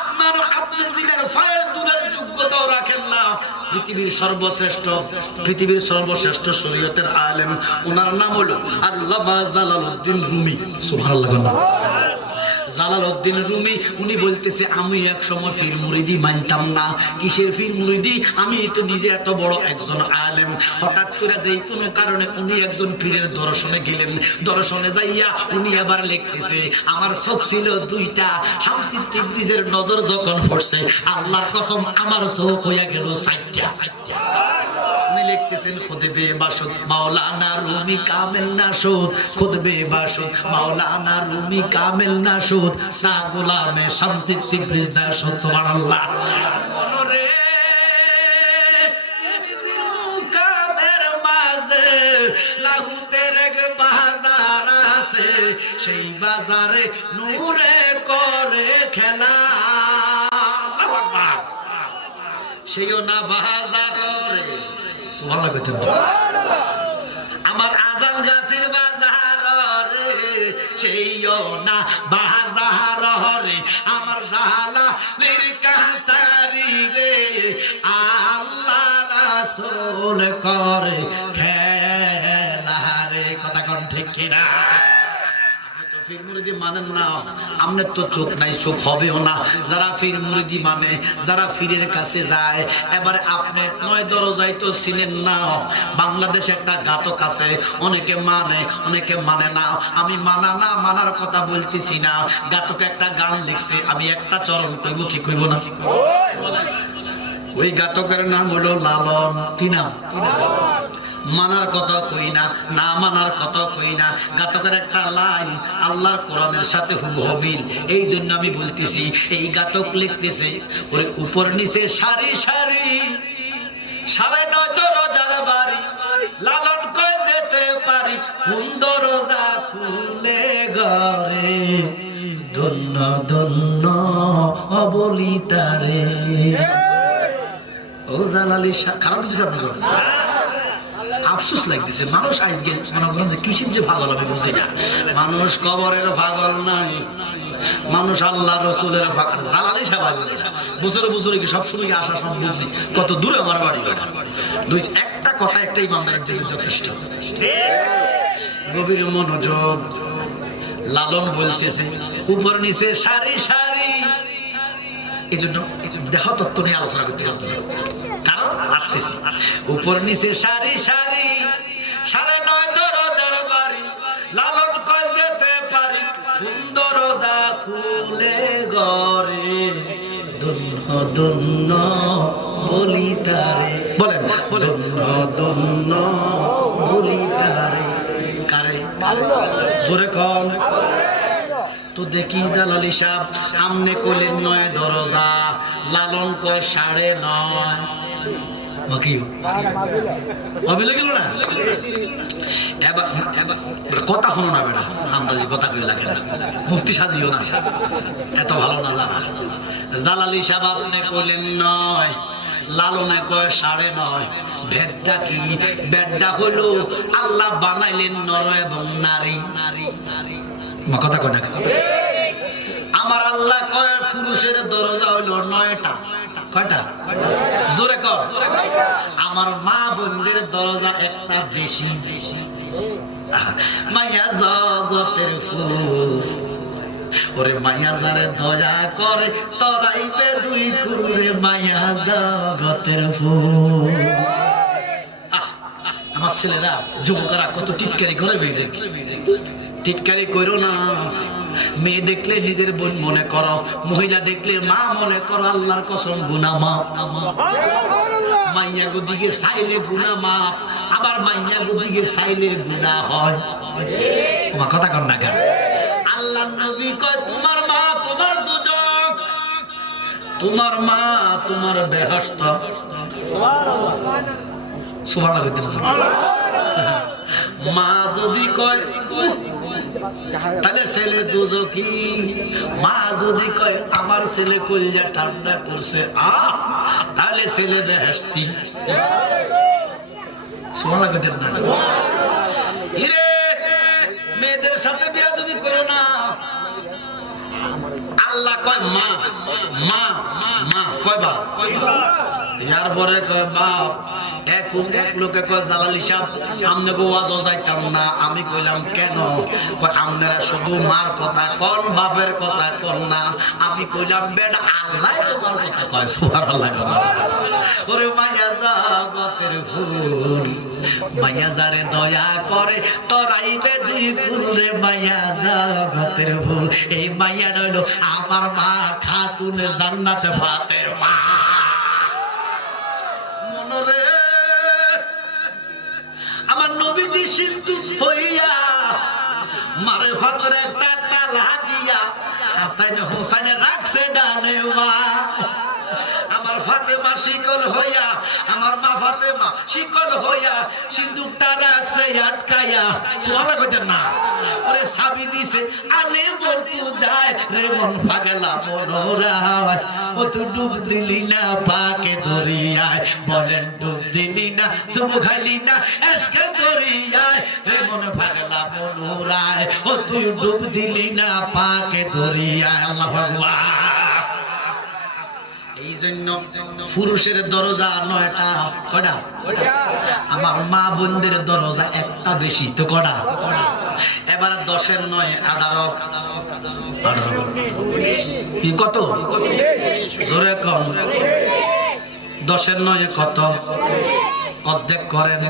আপনার আপনি দিনের ফায়ের দূরের যোগ্যতাও রাখেন না। পৃথিবীর সর্বশ্রেষ্ঠ শরীয়তের আলেম, ওনার নাম হলো আল্লামা জালালউদ্দিন রুমি। সুবহানাল্লাহ। জালালউদ্দিন রুমি উনি বলতেছে, আমি এক সময় পীর মুরিদি মানতাম না। কিসের পীর মুরিদি? আমি তো নিজে এত বড় একজন আলেম, হঠাৎ করে যেই কোনো কারণে উনি একজন পীরের দর্শনে গেলেন। দর্শনে যাইয়া উনি আবার লিখতেছে, আমার চোখ ছিল 2টা, শামসুদ্দিন তিবরিজের নজর যখন পড়ছে, আল্লাহর কসম আমার চোখ হইয়া গেল 4টা। লিখতেছেন খুদবে বাসুদ মাওলানা রুমি কামেল নাশুদ, খুদবে বাসুদ মাওলানা রুমি কামেল নাশুদ, না গোলামে শামসুদ্দিন তিবরিজ নাশুদ। সুবহানাল্লাহ। মনরে কামের মাঝে লাহুতের এক বাজার আছে, সেই বাজারে নূরে করে খেলা। সেইও না বাজারে। সুবহানাল্লাহ কইতেন। আমার আজান গাছের বাজার রে, সেইও না বাজার রে, আমার জালা বীর কাছারি রে, আল্লাহ রাসূল করে খেলা রে। কথা কোন ঠিক কিনা? পীর মুরিদি মানেন না, আপনার তো চোখ নাই, চোখ হবেও না। যারা পীর মুরিদি মানে, যারা পীরের কাছে যায়, এবারে আপনি 9 দরজায় তো চিনেন না। বাংলাদেশে একটা ঘাতক আছে, অনেকে মানে অনেকে মানে না। আমি মানার কথা বলতেছি না। ঘাতক একটা গান লিখছে, আমি একটা চরণ কইব, কি কইব না? ওই ঘাতকের নাম হলো লালন। কি নাম? মানার কথা কই না, না মানার কথা কই না। ঘাতকের একটা লাইন আল্লাহর কোরআনের সাথে হুবহুবিল। এই জন্য আমি বলতেছি, এই ঘাতক লিখতেছে ওরে উপর নিচে সারি সারি 9.5 দরজার বাড়ি, লালন কয় যেতে পারি কোন দরজা খুলে ঘরে, ধন্য ধন্য অবলিতারে। ও জালালি খারাপ দিচ্ছে আপনাকে, আফসোস লাগতেছে। মানুষ আজকে মনে করেন যে কিসের যে পাগল আমি বুঝি না। মানুষ কবরের পাগল নাই, মানুষ আল্লাহ রসুলের পাগল। জালালি সাহেব বছরে বছরে কি সবসময় আসা সম্ভব নেই। কত দূরে আমার বাড়ি, একটা কথা একটা ইমানদারের জন্য যথেষ্ট। গভীর মনোযোগ। লালন বলতেছে উপর নিচে সারি সারি। এই জন্য দেহ তত্ত্ব নিয়ে আলোচনা করতে হবে, কারণ আসতেছি। উপর নিচে সারি সারি 9.5 দরজার বাড়ি, লালন কয় যেতে পারি কোন দরজা খুলে ঘরে, ধন্য ধন্য বলিতারে। বলেন ধন্য ধন্য বলিতারে। কারে? জোরে কন তো দেখি। জালালি সাহেব আমনে কইলেন 9 দরজা, লালন কয় 9.5। বাকি হবে লাগিল না? এবার কথা হলো না বেটা, আন্দাজি কথা কই লাগে না, মুফতি সাজিও না, এত ভালো না জানা। জালালি সাহেব আপনি কইলেন 9, লালনে কয় 9.5। ভেদটা কি? বেদটা হলো আল্লাহ বানাইলেন নর এবং নারী। কথা কয় না? আমার আল্লাহ কয় পুরুষের দরজা হইল 9টা। কয়টা? জোরে কর। আমার মা বোনদের দরজা একটা বেশি। মাইয়া জগতের ফুল, ওরে মাইয়া যারে দয়া করে তরাইবে 2 কুরে, মাইয়া জগতের ফুল। আমার ছেলেরা যুবকরা কত টিটকারি করে মেয়েদেরকে। টিটকারি করো না। মেয়ে দেখলে নিজের বোন মনে করো, মহিলা দেখলে মা মনে করো। আল্লাহর কসম গুনাহ মাপ। মাইয়া গদিকে চাইলে গুনাহ মাপ, আবার মাইয়া গদিকে চাইলে গুনাহ হয়। তোমার কথা কর না কেন? আল্লাহর নবী কয় তোমার মা তোমার দুজক, তোমার মা তোমার বেহেশত। সুবহানাল্লাহ। মা যদি কয় তাহলে ছেলে দুজকি, মা যদি কয় আমার ছেলে কলিজা ঠান্ডা করছে তাহলে ছেলে বেহেশতি। সুবহানাল্লাহ। মেয়েদের সাথে বেয়াদবি করো না। আল্লাহ কয় মা মা মা, কয়বার? ইয়ার পরে কয় বাপ। এক লোকে কয় জালালি সাহেব আমনে গোয়াজ যাইতাম না। আমি কইলাম কেন? আপনারা শুধু মার কথা কন, বাপের কথা কন না। আমি কইলাম বেটা আল্লাহ তোমার কথা কয়। সুবহানাল্লাহ। ওরে মাইয়া জগতের ফুল, মাইয়া যারে দয়া করে তরাইবে 2 কুরে, মাইয়া জগতের ফুল। এই মাইয়া হইল আমার মা খাতুনে জান্নাতে ফাতেমা। মনরে আমার নবীজি সিন্ধু হইয়া মারে ফাতের একটা তালা দিয়া হাসাইন হোসাইন রাখছে ডানে মা। আমার ফাতেমা শিকল হইয়া, আমার মা ফাতেমা শিকল হইয়া সিন্দুকটা রাখছে আটকাইয়া। সোয়ালা কইতেন না? ওরে সাবি দিছে আলে বলতু যায় রে মন পাগলা মনোরায়, ও তুই ডুব দিলি না পাকে দরিয়ায়। বলেন ডুব দিলি না, চুপ খাইলি না এসকের দরিয়ায় রে মন পাগলা মনোরায়, ও তুই ডুব দিলি না পাকে দরিয়ায়। আল্লাহু আকবার। এই জন্য পুরুষের দরজা 9টা। কয়টা? আমার মা বোনদের দরজা একটা বেশি। তো কটা? এবার 10-এর 9 18 কি কত জোরে কম 10-এর 9 কত অর্ধেক করেন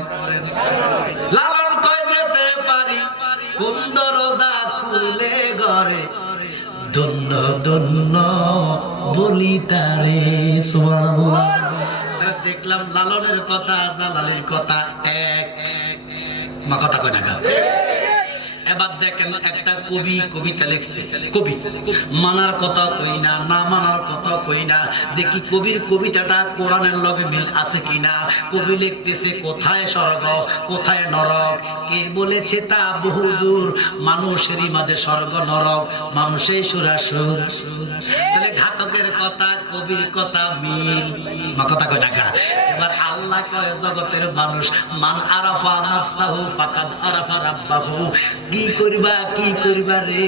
লালন কয় যেতে পারি কোন দরজা খুলে ঘরে ধন্য ধন্য বলি তারে সুবহানাল্লাহ। দেখলাম লালনের কথা জালালের কথা এক মা কথা কয় না। এবার দেখেন একটা কবি কবিতা লিখছে, কবি মানার কথা কই না, না মানার কথা কই না, দেখি কবির কবিতাটা কোরআনের লগে মিল আছে কিনা। কবি লিখতেছে কোথায় স্বর্গ কোথায় নরক, কে বলেছে তা বহুদূর, মানুষেরই মাঝে স্বর্গ নরক, মানুষেই সুরাসুর। তাহলে ঘাতকের কথা কবির কথা মিল, মা কথা কয় না। এবার আল্লাহ কয় জগতের মানুষ মান আরাফা নাফসাহু ফাকাদ আরাফা রাব্বাহু, কি করবা রে।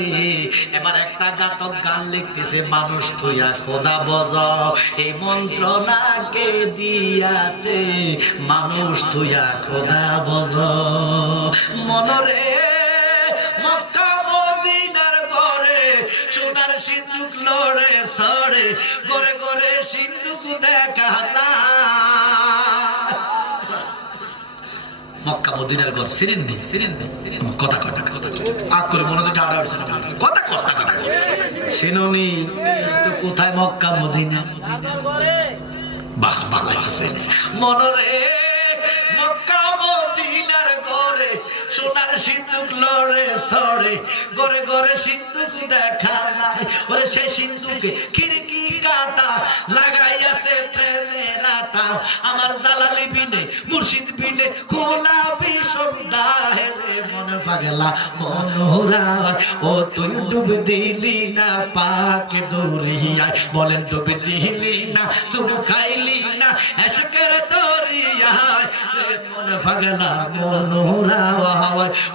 এবার একটা ঘাতক গান লিখতেছে মানুষ তুইয়া খোদা বজ, এই মন্ত্রণাকে দিয়াছে মানুষ তুইয়া খোদা বজ। মনরে মক্কা মদিনার ঘরে সোনার সিন্দুক লড়ে সরে, ঘরে ঘরে সিন্দুক দেখা মক্কা মদিনার ঘর চিনেন নি কথা কথা আগ করে মনে হচ্ছে ঠাডা উঠছে কথা কথা কথা চিনুনি তো কোথায় মক্কা মদিনা বাহ বাহ লাগছে মনরে মক্কা মদিনার ঘরে সোনার সিন্দুক লড়ে সরে, ঘরে ঘরে সিন্দুক দেখা যায়, ওরে সে সিন্দুকে খিড়কি কাটা লাগাইয়াছে প্রেমের আটা। আমার জালালি বিনে মুর্শিদ বিনে খোলা বিষমদাহে রে মনে পাগলা মনোরা, ও তুই ডুব দিলি না পাকে দৌড়িয়ায়, বলেন ডুব দিলি না চুপ খাইলি না এসকের দরিয়ায় মনে পাগলা মনোরা,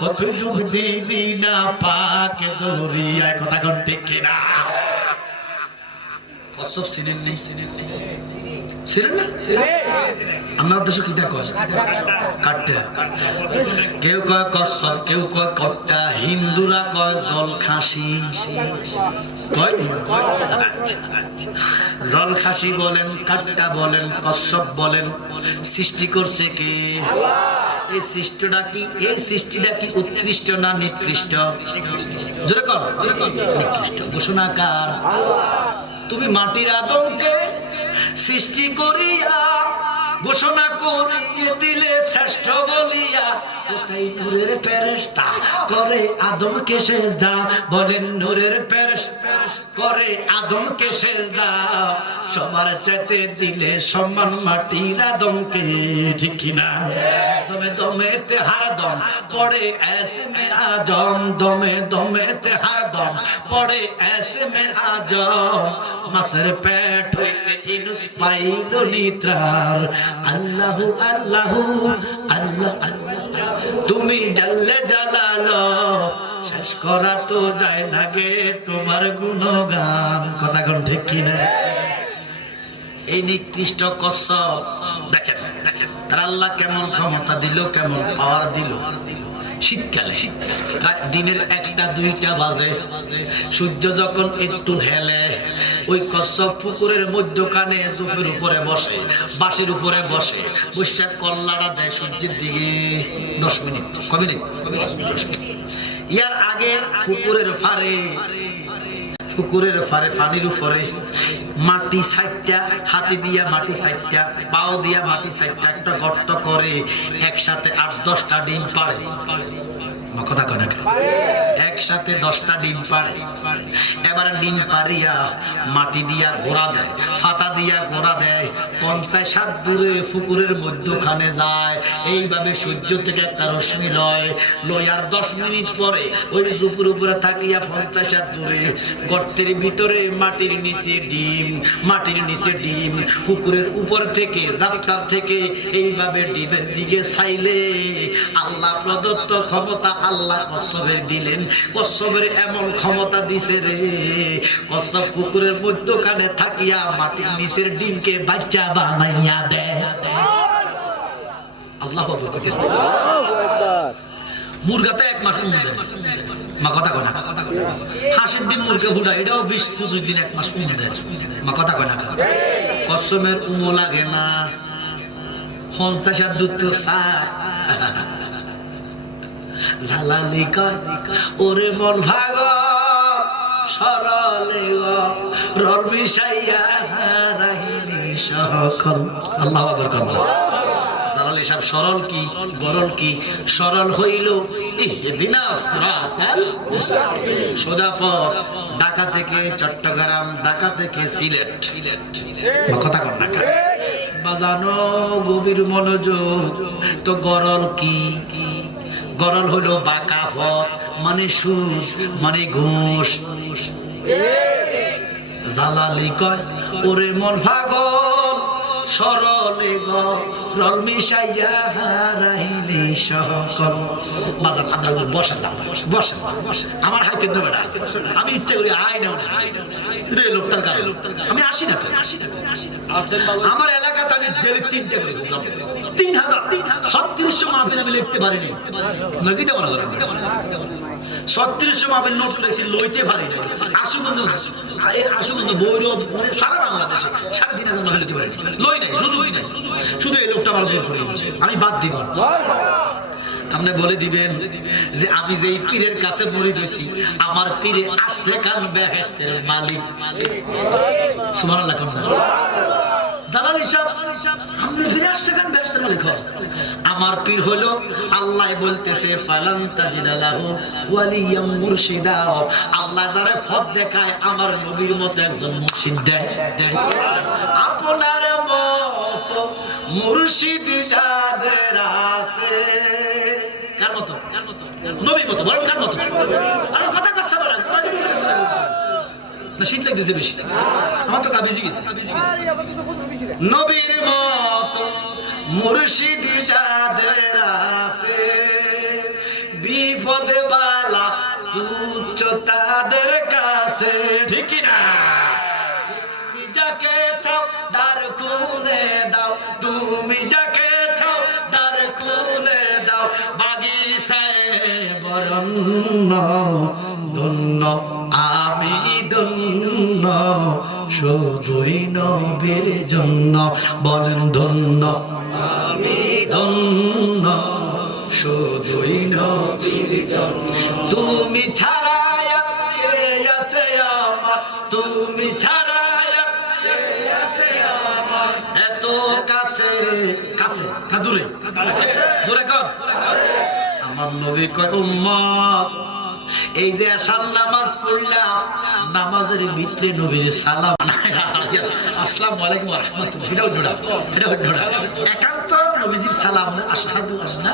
ও তুই ডুব দিলি না পাকে দৌড়িয়ায়। কথা কোন ঠিক কিনা? কসব সিনেন নেই সিনেন না আমার দেশে কি দেখো কাটটা, কেউ কয় কসব কেউ কয় কট্টা, হিন্দুরা কয় জল খাসি, জল খাসি বলেন কাট্টা বলেন কসব বলেন, সৃষ্টি করছে কে? এই সৃষ্টিটা কি, এই সৃষ্টিটা কি উৎকৃষ্ট না নিকৃষ্ট? জোরে কর নিকৃষ্ট। ঘোষণা কার? তুমি মাটির আদমকে সৃষ্টি করিয়া ঘোষণা করিয়ে দিলে শ্রেষ্ঠ বলিয়া, কোথায় নূরের ফেরেশতা করে আদমকে সেজদা, বলেন নূরের ফেরেশতা করে আদমকে সেজদা, সবার চাইতে দিলে সম্মান মাটির আদমকে, ঠিক কিনা? দমে দমে তেহার দম পড়ে এসমে আজম, দমে দমে তেহার দম পড়ে এসমে আজম, মাছের পেট হইতে ইনুস পাইল নিদ্রার, আল্লাহু আল্লাহু আল্লাহ আল্লাহ তুমি জাল্লে জালালো, শেষ করা তো যায় না গে তোমার গুণগান। কথা কোন ঠিক কিনা? এই নিকৃষ্ট কসব দেখেন দেখেন তার আল্লাহ কেমন ক্ষমতা দিল, কেমন পাওয়ার দিল। শীতকালে দিনের 1টা 2টা বাজে, সূর্য যখন একটু হেলে, ওই কচ্ছপ পুকুরের মধ্যখানে জুপের উপরে বসে, বাঁশের উপরে বসে, বৈশাখ কল্লাটা দেয় সূর্যের দিকে। 10 মিনিট কবে নেই, ইয়ার আগে পুকুরের ফারে পানির উপরে মাটি সাইডটা, হাতি দিয়া মাটি সাইডটা, পাও দিয়া মাটি সাইডটা একটা গর্ত করে একসাথে 8-10টা ডিম পাড়ে। কথা কয় না, একসাথে 10টা ডিম পাড়ে। এবার ডিম পারিয়া মাটি দিয়া ঘোরা দেয়, ফাতা দিয়া ঘোরা দেয়, 50 হাত দূরে পুকুরের মধ্যখানে যায়। এইভাবে সূর্য থেকে একটা রশ্মি লয়, আর 10 মিনিট পরে ওই জুপুর উপরে থাকিয়া 50 হাত দূরে গর্তের ভিতরে মাটির নিচে ডিম, মাটির নিচে ডিম, পুকুরের উপর থেকে জাপটার থেকে এইভাবে ডিমের দিকে চাইলে আল্লাহ প্রদত্ত ক্ষমতা আল্লাহ কচ্ছপের দিলেন। কচ্ছপের এমন ক্ষমতা দিছে রে, কচ্ছপ পুকুরের মধ্যখানে থাকিয়া মাটির নিচের ডিমকে বাচ্চা বানাইয়া দেয়। আল্লাহ মুরগাতে 1 মাস মা কথা কয় না, হাঁসের ডিম মুরগি ফুটা এটাও 20-25 দিন 1 মাস উম দেয়, মা কথা কয় না, কসমের উমো লাগে না, 50 আর দুধ তো সার। জালালি কয় ওরে মন ভাগ সরলে রল মিশাইয়া রাহিনি সকল। আল্লাহু আকবার কর। জালালি সাহেব সরল কি গরল কি? সরল হইল ইহদিনা সিরাতাল মুস্তাকিম, সোজা পথ, ঢাকা থেকে চট্টগ্রাম, ঢাকা থেকে সিলেট। কথা কর না বাজানো, গভীর মনোযোগ। তো গরল কি? গরল হলো বাঁকা পথ, মানে সুদ, মানে ঘুষ। জালালি কয় ওরে মন পাগল সরলে গরল মিশাইয়া হারাইলে সকল। বাজার আপনার বসেন না, বসেন, আমার হাইতে নেবে না, আমি ইচ্ছা করি আয় না লোকটার গায়ে, আমি আসি না তো। আমার এলাকাতে আমি 3টা করে 3000-3600 মাহফিল আমি লিখতে পারিনি। 3600 মাহফিল নোট করেছি, লইতে পারি না। আশুগঞ্জ বৈরব, মানে সারা বাংলাদেশে 3500 মাহফিল লিখতে পারিনি, লই নাই, সুযোগই নাই। শুধু এই লোকটা আমার জোর করে আমি বাদ দিব। আপনি বলে দিবেন যে আমি যেই পীরের কাছে মুরিদ হইছি, আমার পীরে আষ্টে কান বেহেশতের মালিক। সুবহানাল্লাহ। দালালি সাহেব আপনি পীরে আষ্টে কান বেহেশতের মালিক হন। আমার পীর হলো আল্লাহ বলতেছে ফালান তাজিদা লাহু ওয়ালিয়াম মুরশিদা। আল্লাহ যারে পথ দেখায় আমার নবীর মতো একজন মুর্শিদ দেয়। আপনার মতো মুর্শিদ যাদের আছে, কার মতো? নবীর মতো। বলেন কার মতো? আর কথা কথা বলেন না, শীত লাগতেছে বেশি, আমার তো কাবিজি গেছে। নবীর মতো মুর্শিদ যাদের আছে, বিপদে বালা তুচ্ছ তাদের কাছে, ঠিক না? তুমি যাকে চাও দ্বার খুলে দাও, তুমি যাকে চাও দ্বার খুলে দাও, বাগিচায় বরণ্য ধন্য আমি ধন্য, শুধুই নবীর জন্য। বলেন ধন্য আমি ধন্য, শুধুই নবীর জন্য। তুমি ছাড়া কে আছে আমার, তুমি ছাড়া কে আছে আমার, এত কাছে কাছে কাদুরে জোরে কর। আমার নবী কয় উম্মত, এই যে আসার নামাজ পড়লাম, নামাজের ভিতরে নবীর সালাম আসসালামু আলাইকুম ওয়া রাহমাতুল্লাহ, এটা হইল না, এটা হইল না। একান্ত নবীজির সালাম আশহাদু আন্না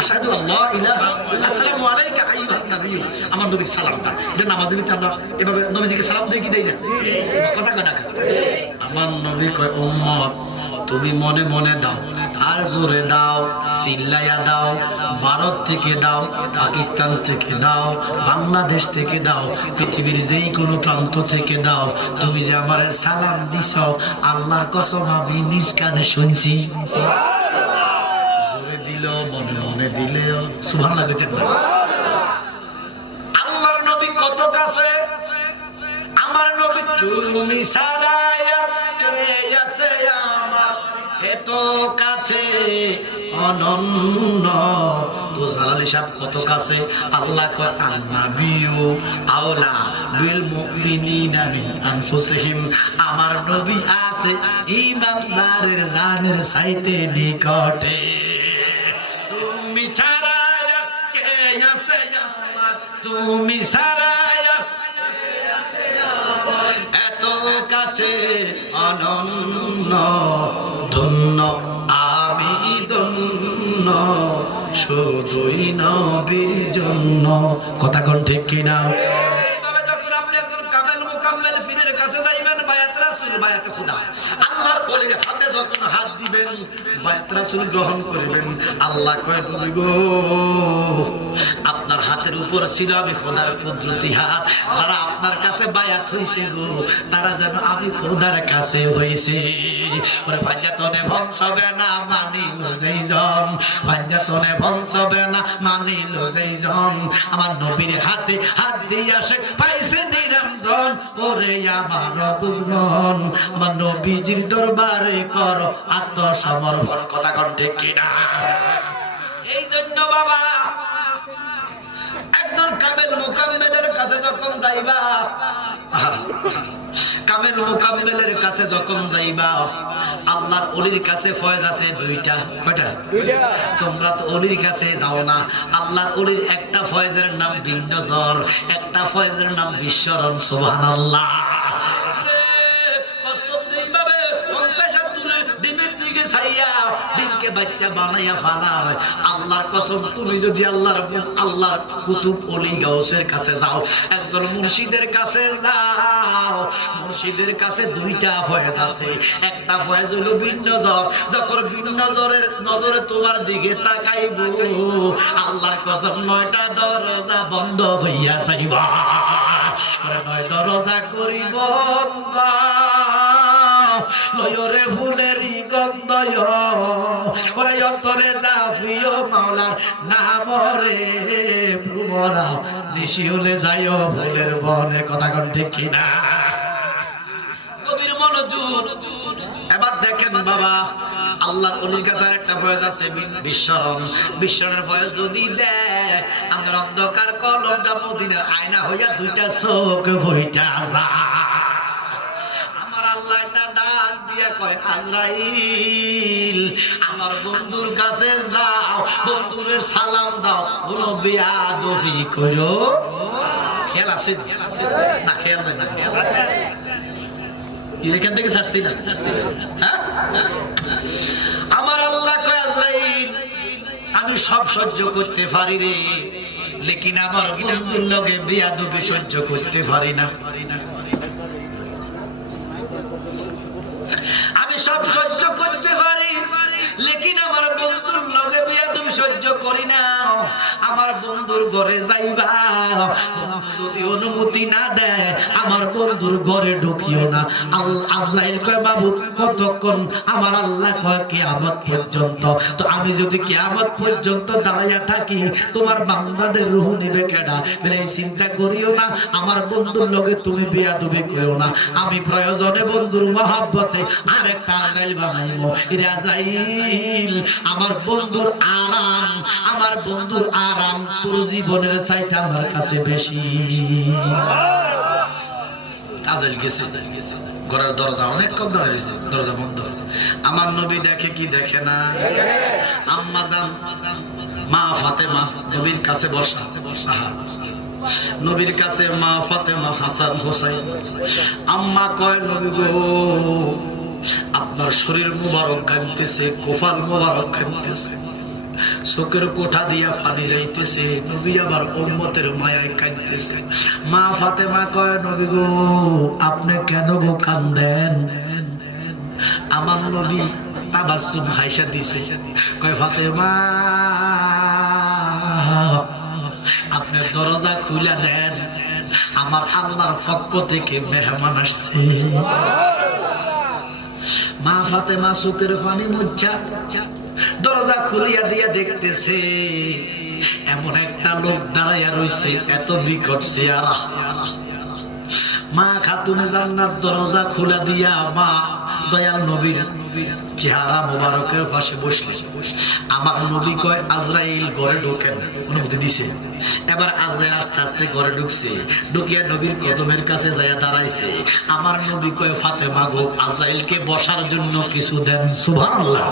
আশহাদু আল্লাহ ইলাহা আসসালামু আলাইকা আইয়ুহান নবী, আমার নবীর সালামটা। এটা নামাজের ভিতরে আমরা এভাবে নবীজিকে সালাম দেই কি দেই না? কথা কয় না। আমার নবী কয় উম্মত, তুমি মনে মনে দাও, আর জোরে দাও, চিল্লাইয়া দাও, ভারত থেকে দাও, পাকিস্তান থেকে দাও, বাংলাদেশ থেকে দাও, পৃথিবীর যেই কোনো প্রান্ত থেকে দাও, তুমি যে আমার সালাম দিছ, আল্লাহর কসম আমি নিজ কানে শুনছি। জোরে দিল, মনে মনে দিলেও সুবহানাল্লাহ। আল্লাহর নবী কত কাছে, আমার নবী তুমি সারায়া কে আছে আমার, এত কাছে অনন্য। তো জালালি সাহেব কত কাছে? আল্লাহ কয় আন্নাবিয়ু আওলা বিল মুমিনিনা মিন আনফুসিহিম, আমার নবী আছে ঈমানদারের জানের চাইতে নিকটে। তুমি ছাড়া কে আছে আমার, তুমি ছাড়া এত কাছে অনন্য, ধন্য আমি ধন্য, শুধুই নবীর জন্য। কথা কোন ঠিক কিনা? এইভাবে যখন আপনি একজন কামেল মুকাম্মেল পীরের কাছে যাইবেন, বায়াত রাসূল বায়াত খোদা, আল্লাহর ওলির হাতে যখন হাত দিবেন, দিবেন, বায়াত রাসূল গ্রহণ করবেন। আল্লাহ কয় নবী গো, আপনার হাতের উপর ছিল আমি খোদার কুদরতি হাত, যারা আপনার কাছে বায়াত হইছে গো, তারা যেন আমি খোদার কাছে হইছে। ওরে পাঞ্জাতনে ভংসবে না মানিল যেইজন, পাঞ্জাতনে ভংসবে না মানিল যেইজন, আমার নবীর হাতে হাত দিয়া সে পাইছে নিরঞ্জন। ওরে আমার বুঝমন, আমার নবীজির দরবারে কর আত্মসমর্পণ। কথা কোন ঠিক কিনা? এই জন্য বাবা, একজন কামেল মুকাম্মেলের কাছে যখন যাইবা, কামেল মুকাম্মেলের কাছে যখন যাইবা, আল্লাহর ওলির কাছে ফয়েজ আছে দুইটা। কয়টা? তোমরা তো ওলির কাছে যাও না। আল্লাহর ওলির একটা ফয়েজের নাম বিন্নজর, একটা ফয়েজের নাম বিশ্বরণ। সুবহানাল্লাহ। বাচ্চা বানাইয়া ফালায়। আল্লাহর কসম, তুমি যদি আল্লাহর কুতুব ওলি গাউসের কাছে যাও, একজন মুর্শিদের কাছে যাও, মুর্শিদের কাছে দুইটা ফয়েজ আছে। একটা ফয়েজ হলো বিন্নজর, যখন বিন্নজরের নজরে তোমার দিকে তাকাইব, আল্লাহর কসম 9টা দরজা বন্ধ হইয়া যাইবা। 9 দরজা করি বন্ধ, লয়রে ফুলেরই গন্ধয়, ওরে অন্তরে জাফিও মাওলার নামরে ভ্রমরা, নিশি হলে যাইও ফুলের বনে। কথা কোন ঠিক কিনা? কবির মনোযোগ। এবার দেখেন বাবা, আল্লাহর ওলির কাছে একটা ফয়েজ আছে বিশ্বরণ। বিশ্বরণের ফয়েজ যদি দেয়, আমার অন্ধকার কলমটা মদিনার আয়না হইয়া দুইটা চোখ বইটা কয়, আজরাইল আমার বন্ধুর কাছে যাও, বন্ধুরে সালাম দাও, কোন বেয়াদবি করো। খেয়াল আছে না? খেয়াল নাই না? কি এখান থেকে ছাড়ছি না? আমার আল্লাহ কয়, আজরাইল আমি সব সহ্য করতে পারি রে, লেকিন আমার বন্ধুর লগে বেয়াদবি সহ্য করতে পারি না। আমি সব সহ্য করতে পারি, লেকিন আমার বন্ধুর লগে বেয়াদবি সহ্য করি না। আমার বন্ধুর ঘরে যাইবা, বন্ধু যদি অনুমতি না দেয়, আমার বন্ধুর ঘরে ঢুকিও না। আজরাইল কয়, বাবু কতক্ষণ? আমার আল্লাহ কয় কিয়ামত পর্যন্ত। তো আমি যদি কিয়ামত পর্যন্ত দাঁড়াইয়া থাকি, তোমার বান্দাদের রূহ নিবে কেডা? এই চিন্তা করিও না, আমার বন্ধুর লগে তুমি বেয়াদবি করিও না। আমি প্রয়োজনে বন্ধুর মহব্বতে আরেকটা আজরাইল বানাইবো। আজরাইল আমার বন্ধুর আরাম, আমার বন্ধুর আরাম তোর জীবনের চাইতে আমার কাছে বেশি। আজরাইল গেছে, ঘরের দরজা অনেকক্ষণ ধরে রয়েছে, দরজা বন্ধ। আমার নবী দেখে কি দেখে না? আম্মা জান মা ফাতেমা নবীর কাছে বসা। নবীর কাছে মা ফাতেমা, হাসান হোসাইন। আম্মা কয়, নবী গো, আপনার শরীর মুবারক কাঁদতেছে, কোফাল মুবারক কাঁদতেছে, চোখের কোঠা দিয়া পানি যাইতেছে। নবী আবার উম্মতের মায়ায় কাঁদতেছে। মা ফাতেমা কয়, নবী গো, আপনি কেন গো কান্দেন? আমার নবী তাবাসসুম হাইসা দিছে, কয়, ফাতেমা আপনার দরজা খুলে দেন, আমার আল্লাহর পক্ষ থেকে মেহমান আসছে। মা ফাতেমা চোখের পানি মুচ্ছা দরজা খুলিয়া দিয়া দেখতেছে, এমন একটা লোক দাঁড়াইয়া রয়েছে, এত বিকট চেহারা। মা খাতুনে জান্নাত দরজা খুলে দিয়া মা দয়াল নবীর চেহারা মুবারকের পাশে বসলে। আমার নবী কয়, আজরাইল ঘরে ঢোকেন, অনুমতি দিছে। এবার আজরাইল আস্তে আস্তে ঘরে ঢুকছে, ঢুকিয়া নবীর কদমের কাছে যাইয়া দাঁড়াইছে। আমার নবী কয়, ফাতেমা গো, আজরাইলকে বসার জন্য কিছু দেন। সুবহানাল্লাহ।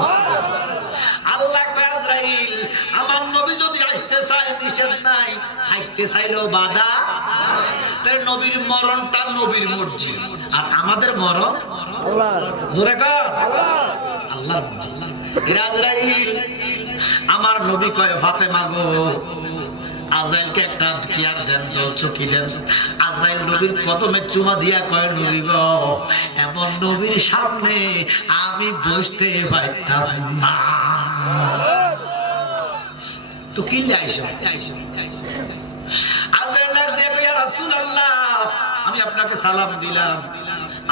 আল্লাহ কয়, আজরাইল আমার নবী যদি আসতে চায় নিষেধ নাই, হাইতে চাইলেও বাধা। তার নবীর মরণটা নবীর মর্জি, আর আমাদের মরণ জোরে কর আল্লাহর মর্জি। আজরাইল আমার নবী কয়, ফাতেমা গো, আজরাইলকে একটা চেয়ার দেন, জল চকি দেন। আজরাইল নবীর কদমে চুমা দিয়া কয়, নবী গো, এমন নবীর সামনে আমি বসতে পারতাম না। তো কি আইসো আমি আপনাকে সালাম দিলাম,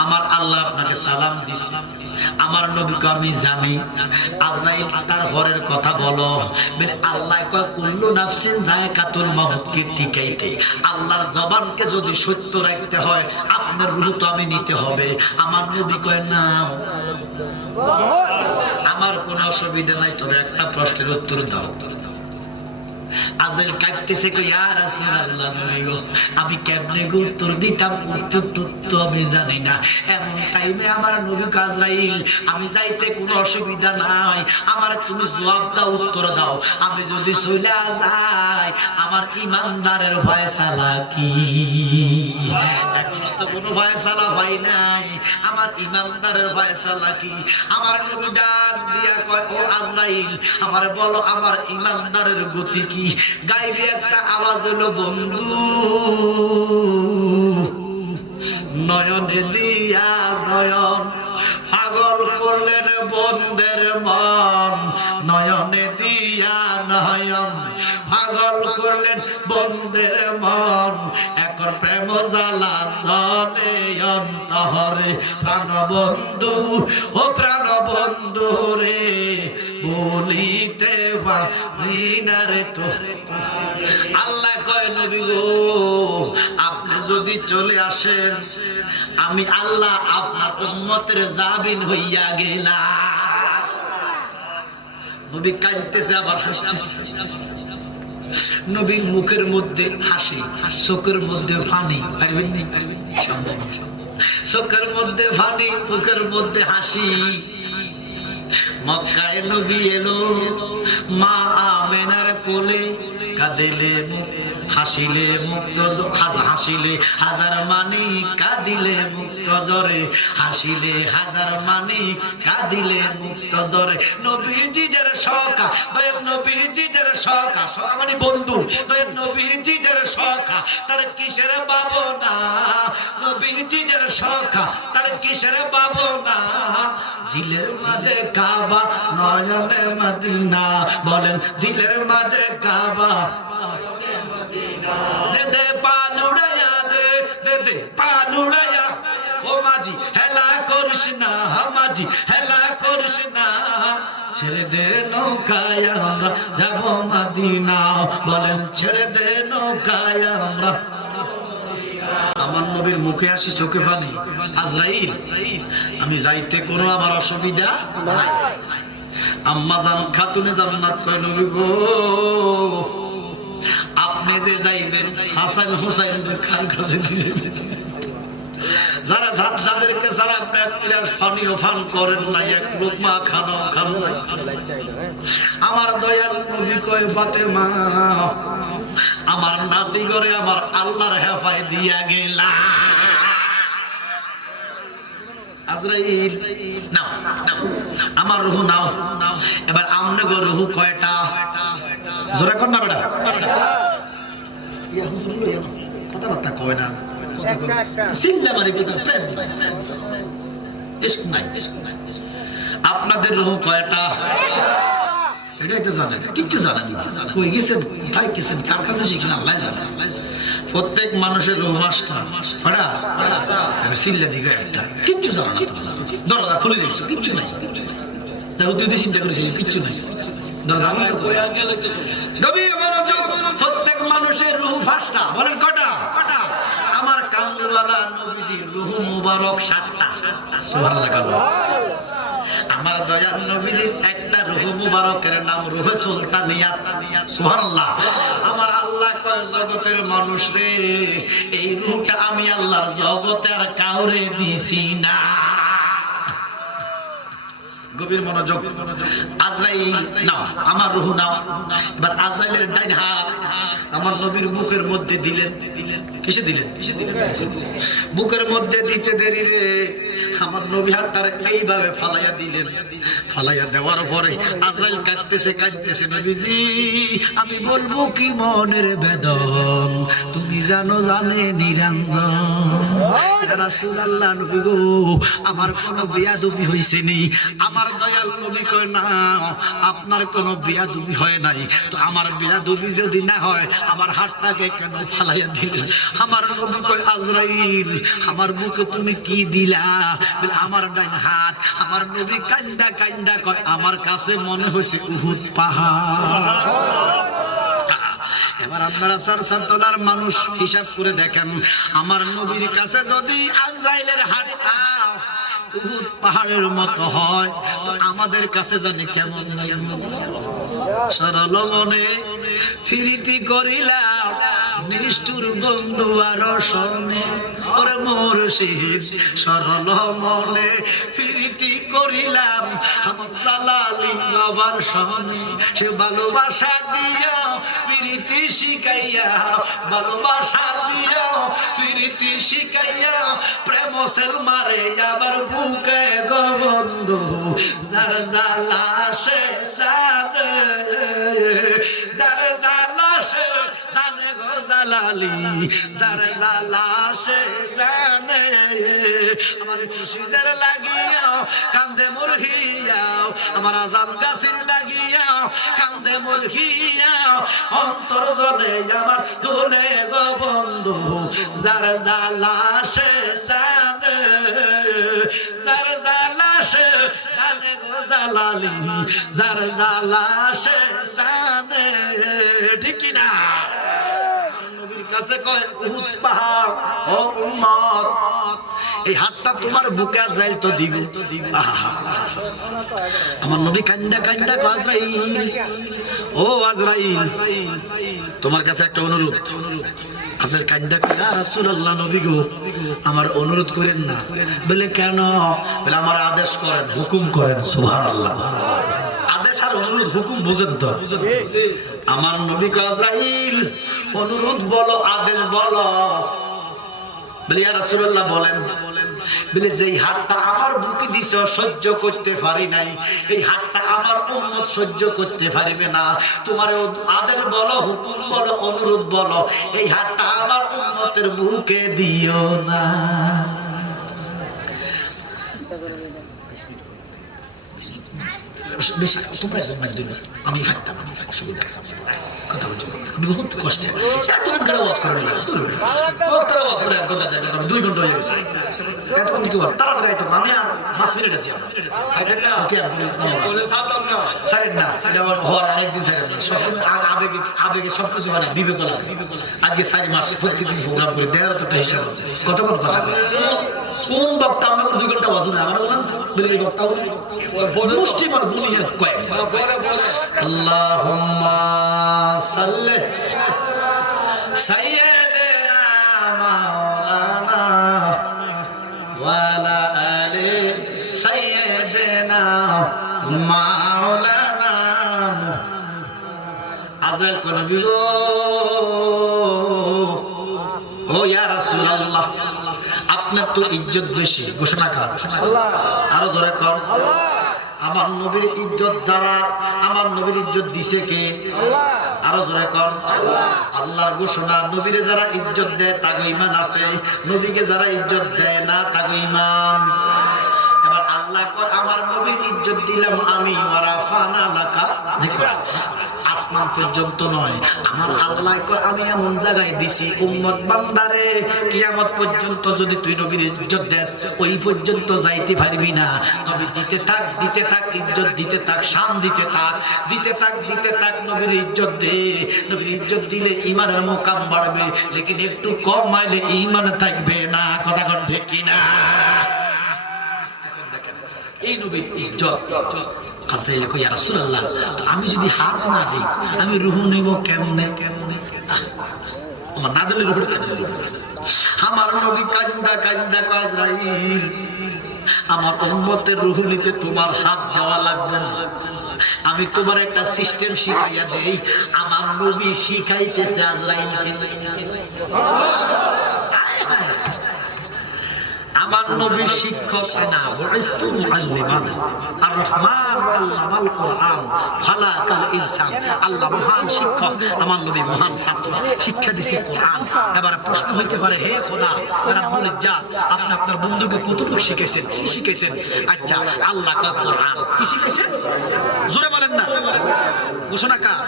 আমার আল্লাহ আপনাকে সালাম দিছে, আমার নবীকে আমি জানি। আজরাইল তার ঘরের কথা বলো, আল্লাহ কয় কুল্লু নাফসিন যায়কাতুল মাউত কে টিকাইতে আল্লাহর জবানকে যদি সত্য রাখতে হয় আপনার রূহ তো আমি নিতে হবে। আমার নবী কয় নাও, আমার কোনো অসুবিধা নাই, তবে একটা প্রশ্নের উত্তর দাও। আজরাইল কাঁদতেছে, ইয়া রাসূলুল্লাহ নবী গো আমি কেমনে উত্তর দিতাম, উত্তর তো আমি জানি না। এমন টাইমে আমার নবী আজরাইল আমি যাইতে কোনো অসুবিধা নাই, আমার তুমি জবাব দাও, উত্তর দাও। আমি যদি চলে যাই আমার ইমানদারের ফয়সালা কি? এখনো তো কোনো ফয়সালা হয় নাই, আমার ইমানদারের ফয়সালা কি? আমার নবী ডাক দিয়া কয়, ও আজরাইল আমার বলো আমার ইমানদারের গতি কি? গাইবে একটা আওয়াজ হলো, বন্ধু নয়নে দিয়া নয়ন পাগল করলেন বন্ধের মন, নয়নে দিয়া নয়ন পাগল করলেন বন্ধের মন, একর প্রেম জ্বালা জলে অন্তরে প্রাণ বন্ধু, ও প্রাণ বন্ধু রে বলিতে পারি না রে তো। আল্লাহ কয় নবী গো আপনি যদি চলে আসেন আমি আল্লাহ আপনার উম্মতের জামিন হইয়া গেলাম। নবী কাঁদতেছে আবার হাসতেছে, নবীর মুখের মধ্যে হাসি, চোখের মধ্যে পানি, পারবেন নি? চোখের মধ্যে পানি, মুখের মধ্যে হাসি। মক্কায় নবী এলো, মা আমেনার কোলে কাঁদিলে হাসিলে মুক্ত, হাসিলে হাজার মানি কাঁদিলে মুক্ত জরে, হাসিলে হাজার মানি কাঁদিলে মুক্ত জরে। নবীজিদের সখা দয়াল, নবীজিদের সখা, সখা মানে বন্ধু, দয়াল নবীজিদের সখা তার কিসের ভাবনা, নবীজিদের সখা তার কিসের ভাবনা। দিলের মাঝে কাবা নয়নে মদিনা, বলেন দিলের মাঝে কাবা, দে দে পালুড়াইয়া, দে দে দে পালুড়াইয়া। ও মাঝি হেলা করিস না, মাঝি হেলা করিস না, ছেড়ে দে নৌকায় আমরা যাব মদিনা, বলেন ছেড়ে দে নৌকায় আমরা। আমার নবীর মুখে আসি, চোখে পানি। আজরাইল আমি যাইতে কোনো আমার অসুবিধা নাই। আম্মা জান খাতুনে জান্নাত কয় নবী গো আপনি যে যাইবেন হাসান হুসাইন খান কাছে যারা যাদেরকে সারা আপনি এক গ্লাস পানিও পান করেন না, এক লোকমা খানাও খান না, আমার দয়াল নবী কয় ফাতেমা আমার নাতি করে আমার আল্লাহর হেফায় দিয়া গেলা। আজরাইল নাও নাও আমার রূহ নাও। এবার আমনে গো রূহ কয়টা? জোরে কর না বেটা, কথাবার্তা কয় না, আপনাদের রূহ কয়টা? এটাই তো জানেন, কিচ্ছু জানেন না। কই গেছেন, কোথায় গেছেন, কার কাছে শিখলেন আল্লাহ জানে। প্রত্যেক মানুষের রূহ মাসটা সিল্লা দিকে একটা, কিচ্ছু জানো না। দরজা খুলে দিয়েছো, কিচ্ছু নাই, চিন্তা করেছি কিচ্ছু নাই। প্রত্যেক মানুষের রূহ ফাঁসটা, বলেন কটা? আমার কামরুওয়ালা নবীজির রূহ মুবারক 7টা। সুবহানাল্লাহ। আমার দয়াল নবীজির একটা রূহ মুবারকের নাম রূহ সুলতানিয়া। সুবহানাল্লাহ। আমার আল্লাহ কয় জগতের মানুষ রে এই রূহটা আমি আল্লাহর জগতে আর কাউরে দিছি না। গভীর মনোযোগ। আজরাইল নাও আমার রূহ নাও। এবার আজরাইলের ডাইন হাত আমার নবীর বুকের মধ্যে দিলেন। কিসে দিলেন? বুকের মধ্যে দিতে দেরি রে আমার নবী হাতটারে এইভাবে ফালাইয়া দিলেন। ফালাইয়া দেওয়ার পরে আজরাইল কাঁদতেছে, নবীজি আমি বলবো কি মনের বেদন, তুমি জানো জানে নিরঞ্জন। ইয়া রাসূলুল্লাহ, নবী গো আমার কোনো বেয়াদবি হইছে নি? আমার দয়াল নবী কয় না, আপনার কোনো বেয়াদবি হয় নাই। তো আমার বেয়াদবি যদি না হয় আমার হাতটাকে কেন ফালাইয়া দিলেন? আমার নবী কয় আজরাইল আমার বুকে তুমি কি দিলা? বলে আমার ডান হাত। আমার নবী কান্দা কান্দা কয় আমার কাছে মনে হয়েছে উহুদ পাহাড়। এবার আপনারা সার তোলার মানুষ হিসাব করে দেখেন, আমার নবীর কাছে যদি আজরাইলের হাতটা উহুদ পাহাড়ের মতো হয় তো আমাদের কাছে জানি কেমন লাগবে? সরল মনে ফিরিতি করিলাম নিষ্ঠুর বন্ধু আরো স্বর্ণে, ওরে মুর্শিদ সরল মনে ফিরিতি করিলাম আমার জালালি বাবার স্বর্ণে। সে ভালোবাসা দিয়া ফিরিতি শিখাইয়া, ভালোবাসা দিয়া ফিরিতি শিখাইয়া প্রেম সেল মারে আমার বুকে গো বন্ধু, যার জ্বালা সে জানে, যার জ্বালা সে জানে গো জালালি, যার জ্বালা সে জানে। আমার মুর্শিদের লাগিয়া কান্দে মুরহিয়া, আমার আজান গাছির লাগিয়া কান্দে মুরহিয়া, অন্তর জলে আমার দুলে গো বন্ধু, যার জ্বালা সে জানে, যার জ্বালা সে জানে গো জালালি, যার জ্বালা সে জানে। ঠিক কি না? নবীর কাছে কয় উহুদ পাহাড়, ও উম্মত এই হাতটা তোমার বুকে আজরাইল তো দিগু। আমার নবী কান্দা কান্দা কয় আজরাইল, ও আজরাইল তোমার কাছে একটা অনুরোধ। আজরাইল কান্দা কয় ইয়া রাসূলুল্লাহ, নবী গো আমার অনুরোধ করেন না। বলে কেন? বলে আমার আদেশ করেন, হুকুম করেন। সুবহানাল্লাহ। আদেশ আর অনুরোধ হুকুম বুঝেন তো? আমার নবী কয় আজরাইল অনুরোধ বলো, আদেশ বলো। বলে ইয়া রাসূলুল্লাহ বলেন। বলে যেই হাতটা আমার বুকে দিছো সহ্য করতে পারি নাই, এই হাতটা আমার উম্মত সহ্য করতে পারবে না। তোমার আদেশ বলো, হুকুম বলো, অনুরোধ বলো, এই হাতটা আমার উম্মতের বুকে দিও না। বেশি তোমরা আমি থাকতাম, অসুবিধা কথা বলছো। আমি বহুত কষ্টে এতক্ষণ করে ওয়াজ করে নিলাম, 2 ঘন্টা হয়ে গেছে। এতক্ষণ কি ওয়াজ তাড়াতাড়ি আইতো, আমি আর 5 মিনিট আছি। ছাড়েন না, হওয়ার অনেকদিন ছাড়েন না। সবসময় আবেগে সবকিছু মানে বিবেক লাগে। আজকে 4 মাস প্রত্যেকদিন প্রোগ্রাম করে দেওয়ার তো একটা হিসাব আছে। কতক্ষণ কথা কয় কোন বক্তা? আমরা 2 ঘন্টা ওয়াজ না, আমরা বললাম বক্তা মুষ্টি মার বুঝিয়ে কয়েক আল্লাহুম্মা সাল্লি সাইয়্যিদিনা মাওলানা ওয়া আলা আলি সাইয়্যিদিনা মাওলানা। আজরাইল কোন বিলো, ও ইয়া রাসূলুল্লাহ আপনার তো ইজ্জত বেশি, ঘোষণা কর। আরো জোরে কর। আমার নবীর ইজ্জত যারা, আমার নবীর ইজ্জত দিছে কে? আরো জোরে কর। আল্লাহর ঘোষণা, নবীরে যারা ইজ্জত দেয় তাগো ঈমান আছে, নবীকে যারা ইজ্জত দেয় না তাগো ঈমান। এবার আল্লাহ কয় আমার নবীর ইজ্জত দিলাম আমি, ওয়ারাফানা লাকা যিকরা। আসমান পর্যন্ত নয়, আমার আল্লাহ কয় আমি এমন জায়গায় দিছি উম্মত বান্দারে কিয়ামত পর্যন্ত যদি তুই নবীর ইজ্জত দেস ওই পর্যন্ত যাইতে পারবি না। তবে দিতে থাক, দিতে থাক, ইজ্জত দিতে থাক, শান দিতে থাক, দিতে থাক, দিতে থাক, নবীর ইজ্জত দে। নবীর ইজ্জত দিলে ঈমানের মোকাম বাড়বে, লেকিন একটু কম আইলে ঈমান থাকবে না। কথা কোন ঠিক কি না? এই নবীর ইজ্জত। আজরাইল কয় ইয়া রাসূলুল্লাহ আমি যদি হাত না দিই আমি রূহ নিব কেমনে? আমার না দিলে রূহ কেমনে? আমার নবী কান্দা কান্দা কয় আজরাইল আমার উম্মতের রূহ নিতে তোমার হাত দেওয়া লাগবে না, আমি তোমার একটা সিস্টেম শিখাইয়া দেই। আমার নবী শিখাইতেছে আজরাইলকে। আমার নবী শিক্ষক না, বুইস্তু মুআল্লিমান। আর রহমান আল্লামাল কুরআন খালাকাল ইনসান। আল্লাহ মহান শিক্ষক, আমার নবী মহান ছাত্র, শিক্ষা দিয়েছে কোরআন। এবার প্রশ্ন হইতে পারে, হে খোদা রাব্বুল ইজ্জাত, আপনি আপনার বন্ধুকে কতটুকু শিখেছেন, কি শিখেছেন? আচ্ছা, আল্লাহ কা কোরআন কি শিখেছেন? জোরে বলেন না, ঘোষণা কার?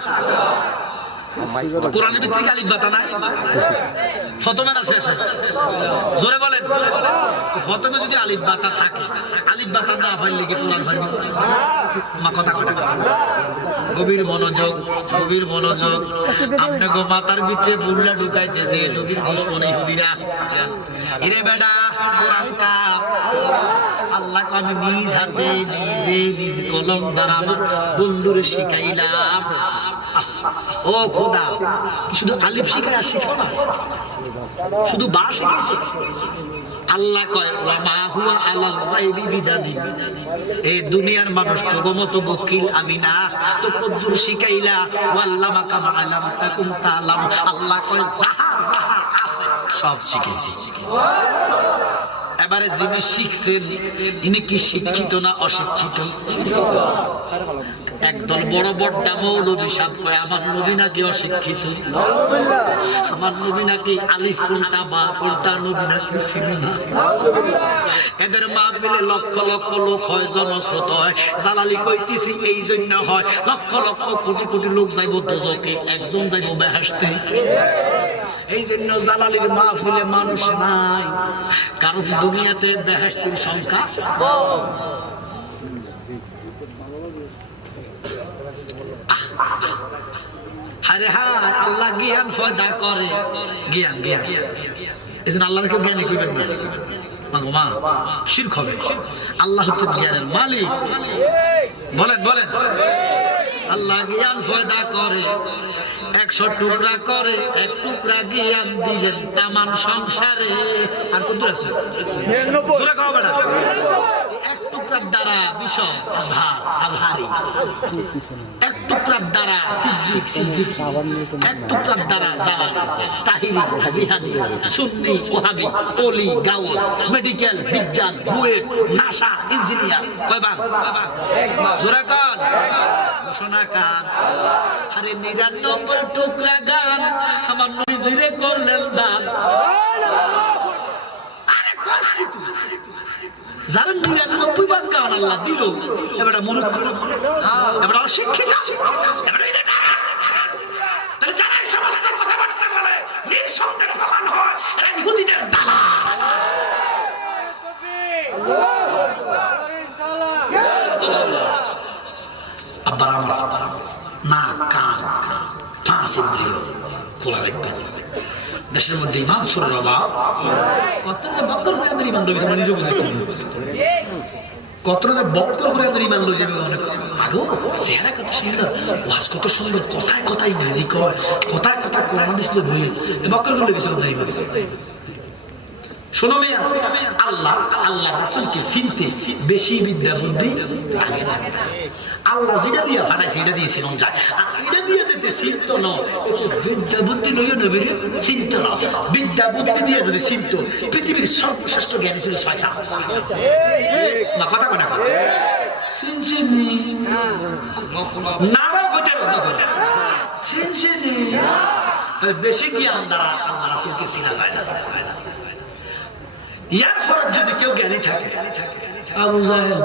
কোরআনের ভিতরে আলিফ বাতা নাই, প্রথমে না শেষে? জোরে বলেন। প্রথমে যদি আলিফ বাতা থাকে, আলিফ বাতা না পাইলে কি কোরআন পাইবে? মা কথা কথা গভীর মনোযোগ, গভীর মনোযোগ। আপনাকে মাথার ভিতরে বুল্লা ঢুকাইতেছে নবীর দুশমন ইহুদিরা। এরে বেটা, কোরআন কা আল্লাহ আমি নিজ হাতে নিজে নিজ কলম দ্বারা আমার বন্ধুরে শিখাইলাম। ও খোদা, কি শুধু আলিফ শিখায় আর শিখো না, শুধু বা শিখেছো? আল্লাহ কয় মা হুয়া আলাল গায়বি বিদানি। এই দুনিয়ার মানুষ তো গমত বকিল আমি না, তো কদ্দুর শিখাইলা ওয়াল্লামা কামা আলাম তাকুম তাআলাম। আল্লাহ কয় যাহা যাহা আছে সব শিখেছি। এবারে যিনি শিখছেন ইনি কি শিক্ষিত না অশিক্ষিত? একদল বড় বড় মৌলবী সাহেব কয় আমার নবী নাকি অশিক্ষিত, আমার নবী নাকি আলিফ কোনটা বা কোনটা নবী নাকি চিনে না। এদের মাহফিলে লক্ষ লক্ষ লোক হয়, জনস্রোত হয়। জালালি কইতেছি এই জন্য হয়, লক্ষ লক্ষ কোটি কোটি লোক যাইব দোজকে, একজন যাইব বেহেশতে। এই জন্য জালালির মাহফিলে মানুষ নাই, কারণ দুনিয়াতে বেহেশতের সংখ্যা কম। আরে হ্যাঁ, আল্লাহ জ্ঞান পয়দা করে, জ্ঞান জ্ঞান। এই জন্য আল্লাহকে জ্ঞানী কইবেন না, মা শিরক হবে। আল্লাহ হচ্ছে জ্ঞানের মালিক। বলেন বলেন। আল্লাহ জ্ঞান পয়দা করে, 100 টুকরা করে, 1 টুকরা জ্ঞান দিলেন তামান সংসারে। আর কত আছে? 1 টুকরার দ্বারা বিষয় আজহার আজহারি, 1 টুকরার দ্বারা সিদ্দিক সিদ্দিক, 1 টুকরার দ্বারা জালাল তাহিরি জিহাদি সুন্নি ওহাবি ওলি গাউস মেডিকেল বিজ্ঞান বুয়েট নাসা ইঞ্জিনিয়ার। কয় ভাগ? জোরে কান ঘোষণা কান। আরে 99 টুকরা গান আমার নবীজিরে করলেন দান। আরে কষ্ট তুই যারা 99 ভাগ গান আল্লাহ দিল, এবারে মূর্খ, এবারে অশিক্ষিত, এবারে তাহলে যারা এই সমস্ত কথাবার্তা বলে নিঃসন্দেহ প্রমাণ হয় এরা ইহুদিদের দালাল। আবার আমরা না কান পাঁচ ইন্দ্রিয় খোলা রাখতে হবে। দেশের মধ্যে ইমাম সুরের অভাব, কত বক্কর করে আমাদের ইমান রয়েছে, আমরা নিজেও বুঝতে পারি। কত বক্কর করে আমাদের ইমান লয়ে যাবে। অনেক আগো চেহারা কত সুন্দর, ওয়াজ কত সুন্দর, কথায় কথায় ইংরেজি কয়, কথায় কথায় কোরআন হাদিস বই, বক্কর করে গেছে আমাদের ইমান। শোনো মেয়া, আল্লাহ আল্লাহ রাসূলকে চিনতে বেশি বিদ্যা বুদ্ধি লাগে না। আল্লাহ যেটা দিয়ে পাঠাইছে এটা দিয়ে চিনুন যায়, আর এটা দিয়ে যেতে চিন্ত ন, বিদ্যা বুদ্ধি লইও নবীর চিন্ত না। বিদ্যা বুদ্ধি দিয়ে যদি চিন্ত, পৃথিবীর সর্বশ্রেষ্ঠ জ্ঞানী ছিল শয়তান। না কথা কথা কথা সিনসিনি নাড়া কইতে রদ করে সিনসিনি বেশি জ্ঞান দ্বারা আল্লাহ রাসূলকে চিনা যায় না। ইয়ার ফরজ যদি কেউ জ্ঞানী থাকে, আবু জাহেল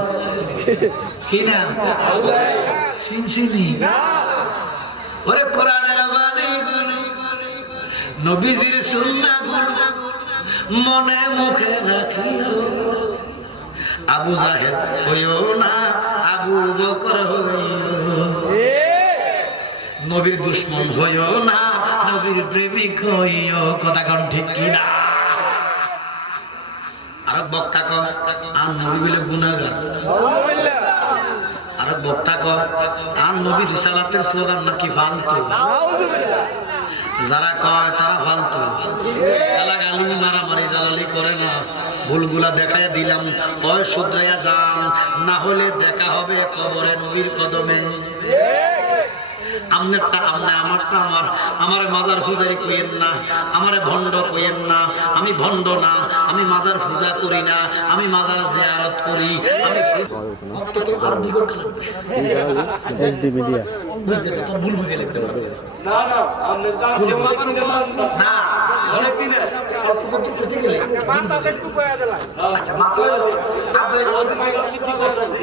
কি না সিনসিনি, ওরে কোরআনের বাণী নবীজির সুন্নাহগুলো মনে মুখে রাখিও। আবু জাহেল হইও না, আবু বকর হইও। নবীর দুশমন হইও না, নবীর প্রেমিক হইও। কথা কোন ঠিক কিনা? আর বক্তা কয় আর নবী বলে গুনাহগার, আর বক্তা কয় আর নবী রিসালাতের স্লোগান নাকি ফালতু। যারা কয় তারা ফালতু, গালাগালি মারামারি জালালি করে না। ভুলগুলা দেখাইয়া দিলাম, হয় শুধরাইয়া যান, না হলে দেখা হবে কবরে নবীর কদমে। আমনেরটা আমনে, আমারটা আমার। আমারে মাজার পূজারি কইেন না, আমারে ভণ্ড কইেন না, আমি ভণ্ড না। আমি মাজার পূজা করি না, আমি মাজার জিয়ারত করি, আমি আর 2 ঘন্টা লাগবে। এসডি মিডিয়া বুঝতে তো ভুল বুঝে লাগবে না না আপনি দাম জমা করে না অনেক দিনে অল্প কত করতে গেলে মাথা একটু কয়া দিলাই আচ্ছা মাত্র আগে কিছু করতেছি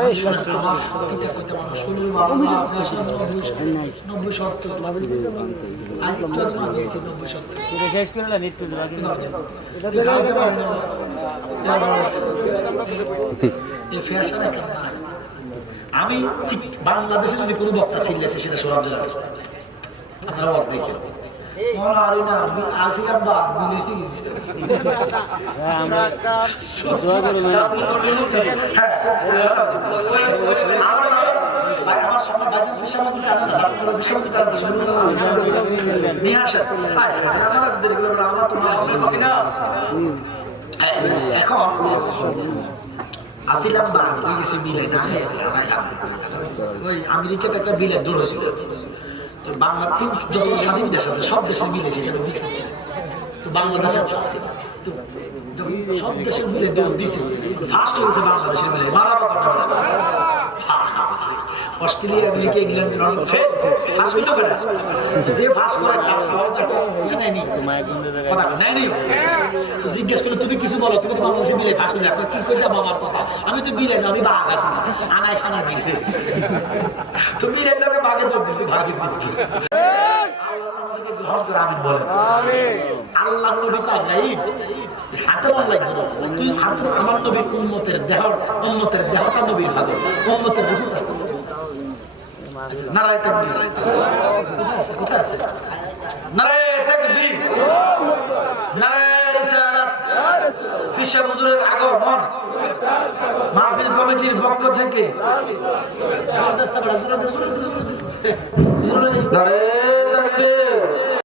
এই শোনা আমার কিতাব করতে মানুষ শুনুন বাবা আপনার সামনে 90 70 আজ তো না গেছে 90 70 শেষ করে না নিট করে লাগি এই ফ্যাশনে কেন নাই? আমি বাংলাদেশে যদি কোনো বক্তা চিল্লেছে সেটা সৌরভ জেলার আপনারা ওয়াজ দেখেন দোয়া করুন এখন আসিলাম বা গেছি বিলে না ওই আমেরিকাতে একটা বিলের দৌড় হয়েছিল। তো বাংলাদেশ যত স্বাধীন দেশ আছে সব দেশের মিলে সেখানে বুঝতে চাই। তো বাংলাদেশ একটা আছে, তো যখন সব দেশের মিলে দৌড় দিছে ফার্স্ট হয়েছে বাংলাদেশের মিলে মারাবা কথা অস্ট্রেলিয়া আমেরিকা ইংল্যান্ড ফার্স্ট হয়েছে বেটা যে ফার্স্ট করে তার স্বভাবটা নেয়নি কথা নেয়নি। তো জিজ্ঞেস করলে তুমি কিছু বলো, তুমি তো বাংলাদেশে মিলে ফার্স্ট হলে কি করতে আমার কথা, আমি তো মিলে না, আমি বাঘ আছি না আনায় খানা দিলে তুমি মিলে লোকে বাঘে দৌড় দিতে ভাগ দিচ্ছি। আল্লাহ নবী কাজ নাই হাতে মন লাগবে না, তুই হাত আমার নবীর উম্মতের দেহটা নবীর ভাগে উম্মতের রূহটা নারায়ে তাকবীর কোথায় আছে নারায়ে তাকবীর নারায়ে রিসালাত ফিশা হুজুরের আগমন মাহফিল কমিটির পক্ষ থেকে নারায়ে